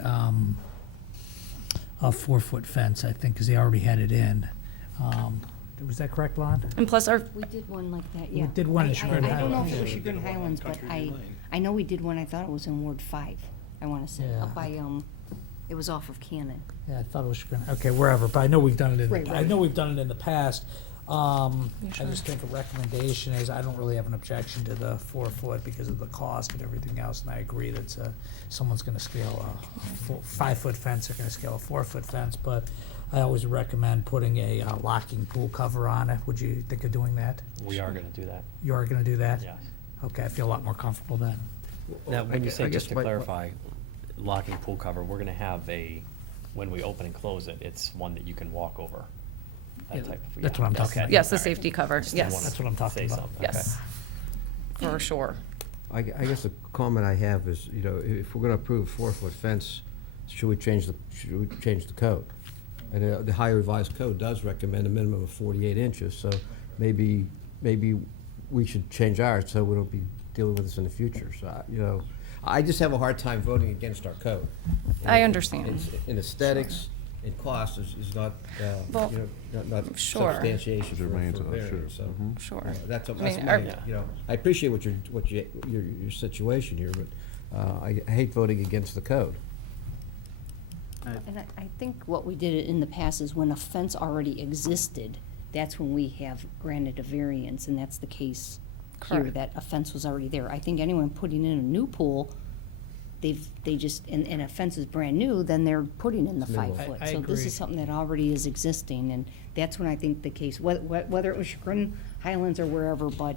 4-foot fence, I think, because they already had it in. Was that correct, Lon? And plus We did one like that, We yeah. did one in Chagrin I don't know if Highlands. it was Chagrin Highlands, but I know we did one, I thought it was in Ward 5, I want to say, Yeah. up by, it was off of Cannon. Yeah, I thought it was Chagrin, okay, wherever, but I know we've done it Right, I right. know we've done it in the past. I sure? just think a recommendation is, I don't really have an objection to the 4-foot because of the cost and everything else, and I agree that someone's gonna scale a 5-foot fence, they're gonna scale a 4-foot fence, but I always recommend putting a locking pool cover on it. Would you think of doing that? We are gonna do that. You are gonna do that? Yes. Okay, I feel a lot more comfortable then. Now, when you say, I guess just to my- clarify, locking pool cover, we're gonna have when we open and close it, it's one that you can walk over. That Yeah, type of. that's what I'm yes. talking about. Yes, the All right. safety cover, Just didn't yes. wanna That's what I'm talking say about. something. Yes, for sure. I guess the comment I have is, you know, if we're gonna approve a 4-foot fence, should we change the code? And the Ohio Revised Code does recommend a minimum of 48 inches, so maybe we should change ours so we don't be dealing with this in the future. So, you know, I just have a hard time voting against our code. I understand. In aesthetics, in cost is not, Well, you know, not sure. substantiation for Remains, variance, so. Sure. you know, That's I that's mean, my, our- you know, I appreciate your situation here, but I hate voting against the code. And I think what we did in the past is when a fence already existed, that's when we have granted a variance, and that's the case here, Correct. that a fence was already there. I think anyone putting in a new pool, they just, and a fence is brand new, then they're putting in the Minimum. 5 foot. I So this agree. is something that already is existing, and that's when I think the case, whether it was Chagrin Highlands or wherever, but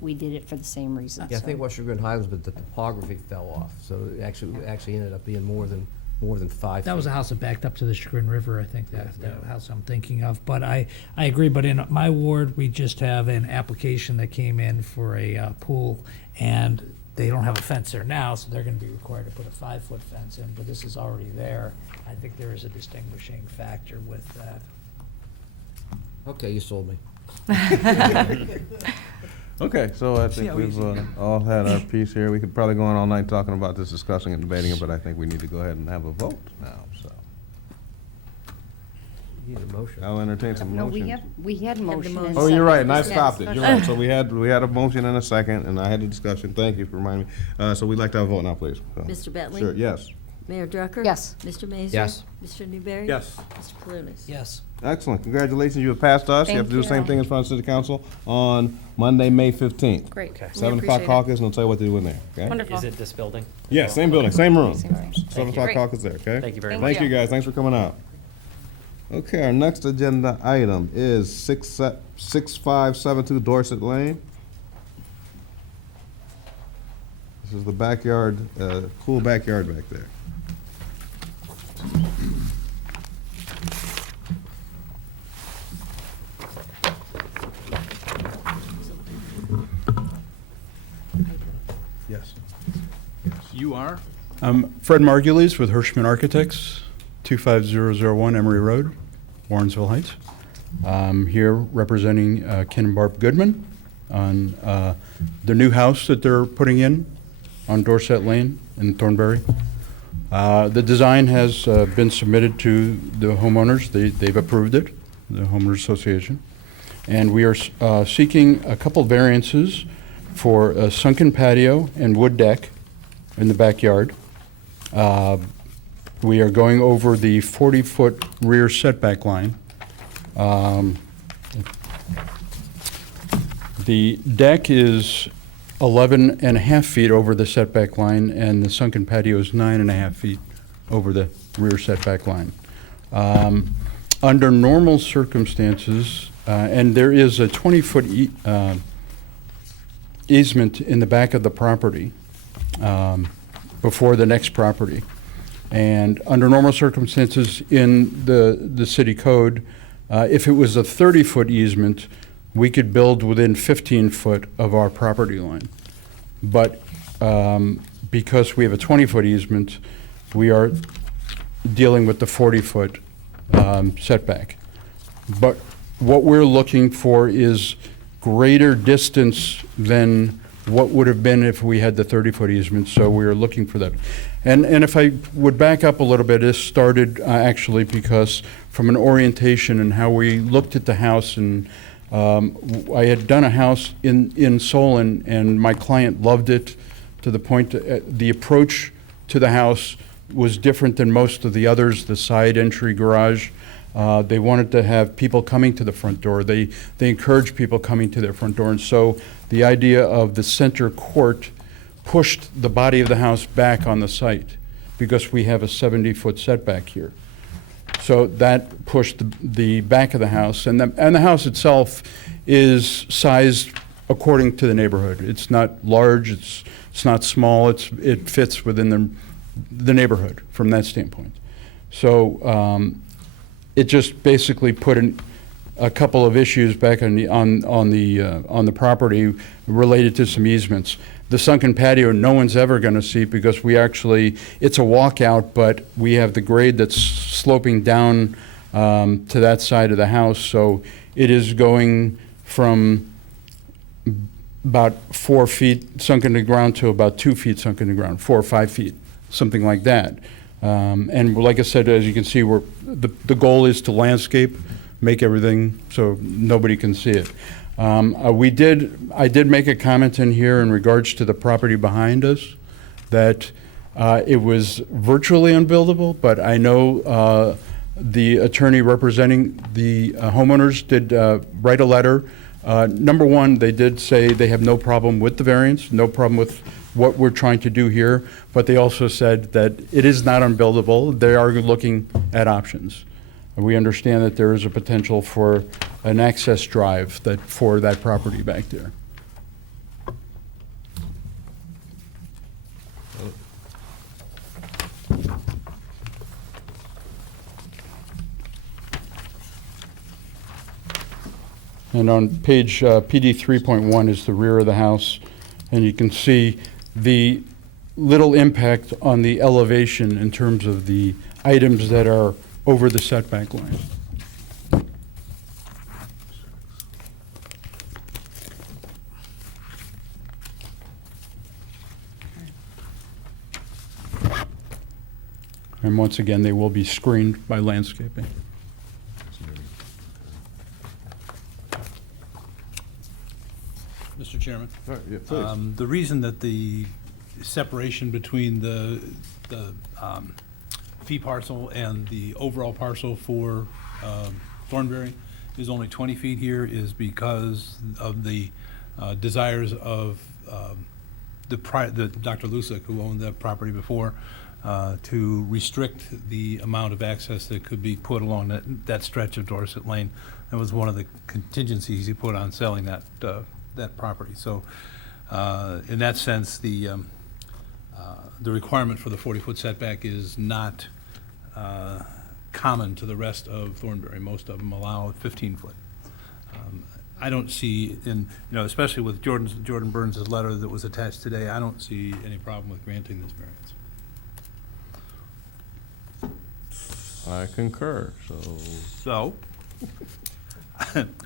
we did it for the same reason. Yeah, I think so. West Chagrin Highlands, but the topography fell off, so it actually ended up being more than 5 That was a feet. house that backed up to the Chagrin River, I think, that Yeah. house I'm thinking of. But I agree, but in my ward, we just have an application that came in for a pool, and they don't have a fence there now, so they're gonna be required to put a 5-foot fence in, but this is already there. I think there is a distinguishing factor with that. Okay, you sold me. Okay, so I think we've all had our piece here. We could probably go on all night talking about this, discussing and debating it, but I think we need to go ahead and have a vote now, so. You need a motion. I'll entertain some No, motions. we had motion. and Oh, you're right, and I second. stopped it, Yes. you're right. So we had a motion and a second, and I had a discussion. Thank you for reminding me. So we'd like to have a vote now, please. So- Mr. Bentley? Sure, yes. Mayor Drucker? Yes. Mr. Mazer? Yes. Mr. Newberry? Yes. Mr. Palunas? Yes. Excellent, congratulations, you have passed us. You have to do the same Thank thing in front of City Council on Monday, May 15th. Great. Okay. We 7 o'clock appreciate it. caucus, and I'll tell you what to do in there, okay? Wonderful. Is it this building? Yeah, same building, same room. Same room. 7 o'clock Great. caucus there, okay? Thank you very Thank much. Thank you, you. guys, thanks for coming out. Okay, our next agenda item is 6572 Dorset Lane. This is the backyard, cool backyard back there. Yes. You are? Fred Margulies with Hirschman Architects, 25001 Emory Road, Warrensville Heights. I'm here representing Ken and Barb Goodman on the new house that they're putting in on Dorset Lane in Thornbury. The design has been submitted to the homeowners. They've approved it, the homeowners association. And we are seeking a couple variances for a sunken patio and wood deck in the backyard. We are going over the 40-foot rear setback line. The deck is 11 and a half feet over the setback line, and the sunken patio is 9 and a half feet over the rear setback line. Under normal circumstances, and there is a 20-foot easement in the back of the property before the next property. And under normal circumstances in the city code, if it was a 30-foot easement, we could build within 15 foot of our property line. But because we have a 20-foot easement, we are dealing with the 40-foot setback. But what we're looking for is greater distance than what would have been if we had the 30-foot easement, so we are looking for that. And if I would back up a little bit, this started actually because from an orientation and how we looked at the house, and I had done a house in Solon, and my client loved it to the point the approach to the house was different than most of the others, the side entry garage. They wanted to have people coming to the front door. They encouraged people coming to their front door. And so the idea of the center court pushed the body of the house back on the site because we have a 70-foot setback here. So that pushed the back of the house. And the house itself is sized according to the neighborhood. It's not large, it's not small, it fits within the neighborhood from that standpoint. So it just basically put a couple of issues back on the property related to some easements. The sunken patio, no one's ever going to see because it's a walkout, but we have the grade that's sloping down to that side of the house. So it is going from about 4 feet sunk in the ground to about 2 feet sunk in the ground, 4 or 5 feet, something like that. And like I said, as you can see, the goal is to landscape, make everything so nobody can see it. I did make a comment in here in regards to the property behind us that it was virtually unbuildable, but I know the attorney representing the homeowners did write a letter. Number one, they did say they have no problem with the variance, no problem with what we're trying to do here, but they also said that it is not unbuildable. They are looking at options. We understand that there is a potential for an access drive for that property back there. And on page PD 3.1 is the rear of the house, and you can see the little impact on the elevation in terms of the items that are over the setback line. And once again, they will be screened by landscaping. Mr. Chairman? All right, yeah, please. The reason that the separation between the fee parcel and the overall parcel for Thornberry is only 20 feet here is because of the desires of the Dr. Lusick, who owned that property before, to restrict the amount of access that could be put along that stretch of Dorset Lane. That was one of the contingencies he put on selling that property. So in that sense, the requirement for the 40-foot setback is not common to the rest of Thornberry. Most of them allow 15-foot. I don't see, especially with Jordan Burns' letter that was attached today, I don't see any problem with granting this variance. I concur, So,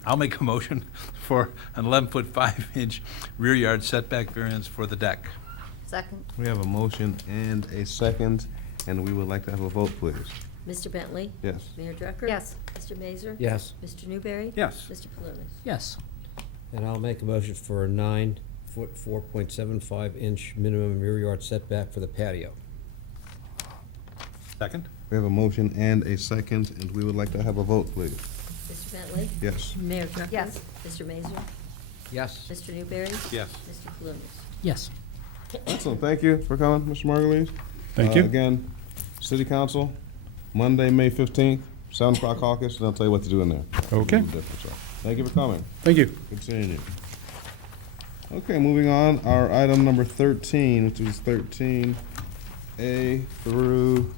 I'll make a motion for an 11-foot 5-inch rear yard setback variance for the deck. Second. We have a motion and a second, and we would like to have a vote, please. Mr. Bentley? Yes. Mayor Drucker? Yes. Mr. Mazur? Yes. Mr. Newberry? Yes. Mr. Palunas? Yes. And I'll make a motion for a 9-foot, 4.75-inch minimum rear yard setback for the patio. Second? We have a motion and a second, and we would like to have a vote, please. Mr. Bentley? Yes. Mayor Drucker? Yes. Mr. Mazur? Yes. Mr. Newberry? Yes. Mr. Palunas? Yes. Excellent, thank you for coming, Mr. Margulies. Thank you. Again, City Council, Monday, May 15th, 7 o'clock caucus, and I'll tell you what to do in there. Okay. A little different, so. Thank you for coming. Thank you. Good seeing you. Okay, moving on, our item number 13, which is 13A through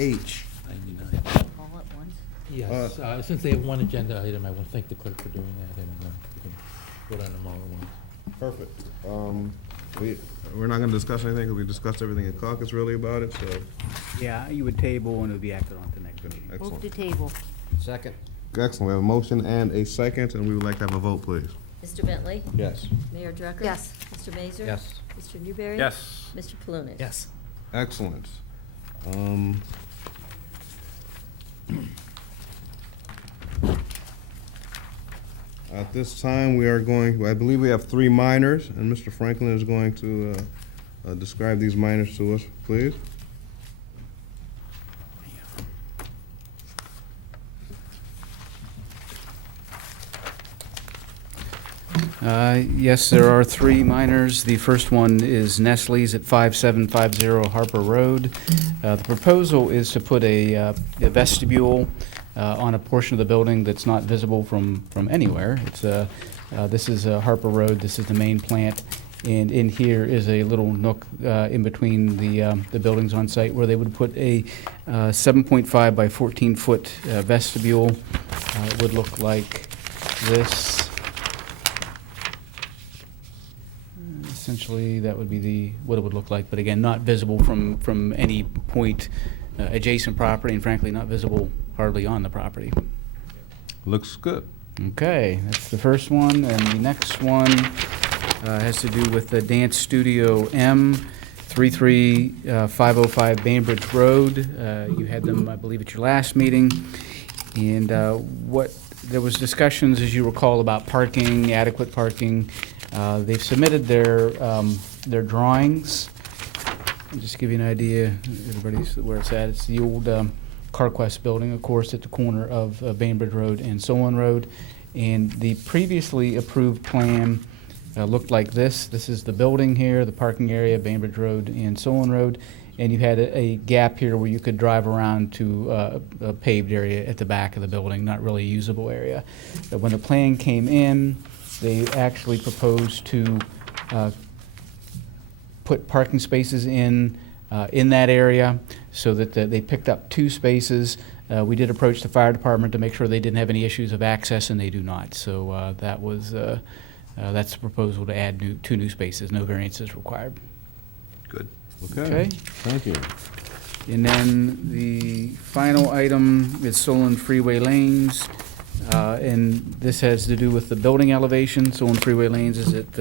H. 99. All at once? Yes, since they have one agenda item, I want to thank the clerk for doing that, and we can vote on them all at once. Perfect. We're not gonna discuss anything, because we discussed everything in caucus really about it, so. Yeah, you would table and it would be acted on at the next meeting. Move Excellent. to table. Second. Excellent, we have a motion and a second, and we would like to have a vote, please. Mr. Bentley? Yes. Mayor Drucker? Yes. Mr. Mazur? Yes. Mr. Newberry? Yes. Mr. Palunas? Yes. Excellent. At this time, we are going, I believe we have 3 minors, and Mr. Franklin is going to describe these minors to us, please. Yes, there are 3 minors. The first one is Nestle's at 5750 Harper Road. The proposal is to put a vestibule on a portion of the building that's not visible from anywhere. This is Harper Road, this is the main plant, and in here is a little nook in between the buildings on site where they would put a 7.5 by 14-foot vestibule. It would look like this. Essentially, that would be what it would look like, but again, not visible from any point adjacent property, and frankly, not visible hardly on the property. Looks good. Okay, that's the first one, and the next one has to do with the Dance Studio M, 33505 Bainbridge Road. You had them, I believe, at your last meeting, and there was discussions, as you recall, about parking, adequate parking. They've submitted their drawings. I'll just give you an idea, everybody's where it's at. It's the old CarQuest building, of course, at the corner of Bainbridge Road and Solon Road. And the previously approved plan looked like this. This is the building here, the parking area, Bainbridge Road and Solon Road. And you had a gap here where you could drive around to a paved area at the back of the building, not really a usable area. But when the plan came in, they actually proposed to put parking spaces in that area so that they picked up 2 spaces. We did approach the fire department to make sure they didn't have any issues of access, and they do not. So that's the proposal, to add 2 new spaces. No variances required. Good. Okay, thank you. And then the final item is Solon Freeway Lanes. And this has to do with the building elevation. Solon Freeway Lanes is at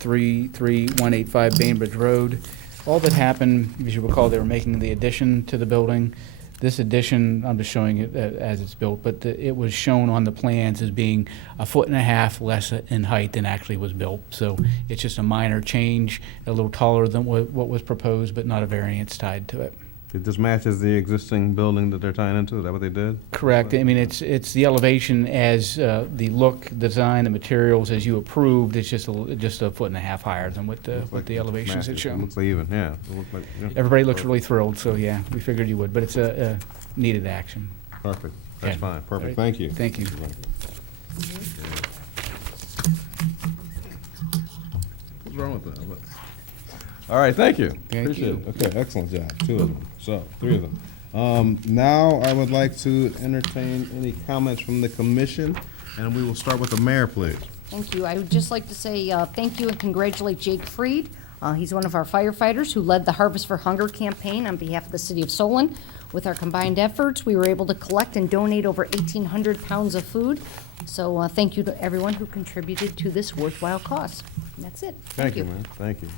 33185 Bainbridge Road. All that happened, as you recall, they were making the addition to the building. This addition, I'm just showing it as it's built, but it was shown on the plans as being 1.5 feet less in height than actually was built. So it's just a minor change, a little taller than what was proposed, but not a variance tied to it. It just matches the existing building that they're tying into, is that what they did? Correct. I mean, it's the elevation as the look, design, the materials as you approved. It's just a 1.5 feet higher than what the elevations had Matches. It shown. looks like even, yeah. It looks like, yeah. Everybody looks really thrilled, so yeah, we figured you would, but it's a needed action. Perfect, that's Okay. fine, perfect, All right. thank you. Thank you. What's wrong with that? All right, thank you. Thank Appreciate you. it. Okay, excellent job, 2 of them, so, 3 of them. Now, I would like to entertain any comments from the commission, and we will start with the mayor, please. Thank you. I would just like to say thank you and congratulate Jake Freed. He's one of our firefighters who led the Harvest for Hunger campaign on behalf of the city of Solon. With our combined efforts, we were able to collect and donate over 1,800 pounds of food. So thank you to everyone who contributed to this worthwhile cause. And that's it. Thank you, man, thank you.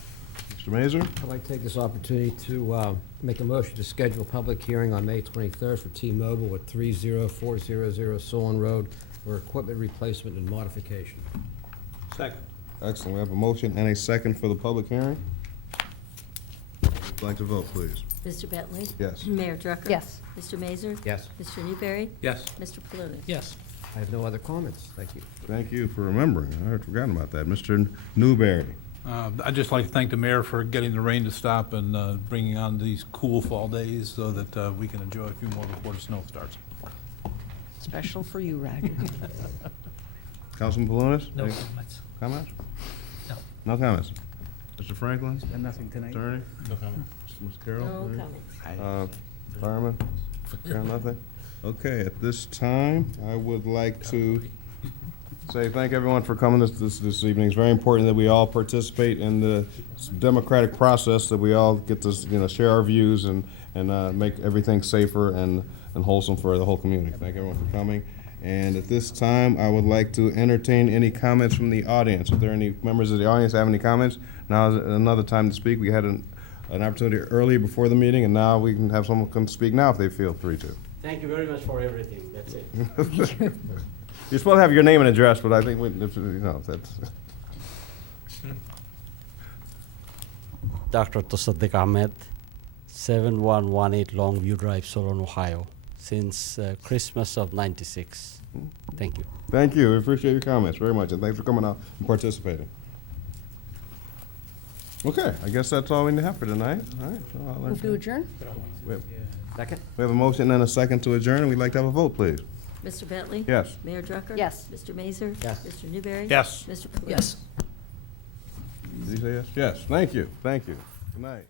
Mr. Mazur? I'd like to take this opportunity to make a motion to schedule a public hearing on May 23rd for T-Mobile at 30400 Solon Road for equipment replacement and modification. Second. Excellent, we have a motion and a second for the public hearing. Would you like to vote, please? Mr. Bentley? Yes. Mayor Drucker? Yes. Mr. Mazur? Yes. Mr. Newberry? Yes. Mr. Palunas? Yes. I have no other comments. Thank you. Thank you for remembering. I had forgotten about that. Mr. Newberry. I'd just like to thank the mayor for getting the rain to stop and bringing on these cool fall days so that we can enjoy a few more before the snow starts. Special for you, Roger. Councilman Palunas? No Any comments. Comments? No. No comments. Mr. Franklin? And nothing tonight. Attorney? No comment. Ms. Carroll? No Any? comments. Fireman? Karen, nothing? Okay, at this time, I would like to say thank everyone for coming this evening. It's very important that we all participate in the democratic process, that we all get to, share our views and make everything safer and wholesome for the whole community. Thank everyone for coming. And at this time, I would like to entertain any comments from the audience. If there are any members of the audience that have any comments, now is another time to speak. We had an opportunity earlier before the meeting, and now we can have someone come speak now if they feel free to. Thank you very much for everything. That's it. You're supposed to have your name and address, but I think, that's... Dr. Tosaddiq Ahmed, 7118 Longview Drive, Solon, Ohio, since Christmas of '96. Thank you. Thank you. We appreciate your comments very much, and thanks for coming out and participating. Okay, I guess that's all we have for tonight. All right. So I'll Move to adjourn? Second? We have a motion and a second to adjourn, and we'd like to have a vote, please. Mr. Bentley? Yes. Mayor Drucker? Yes. Mr. Mazer? Yes. Mr. Newberry? Yes. Mr. Palunas? Yes. Did you say yes? Yes. Thank you. Thank you. Good night.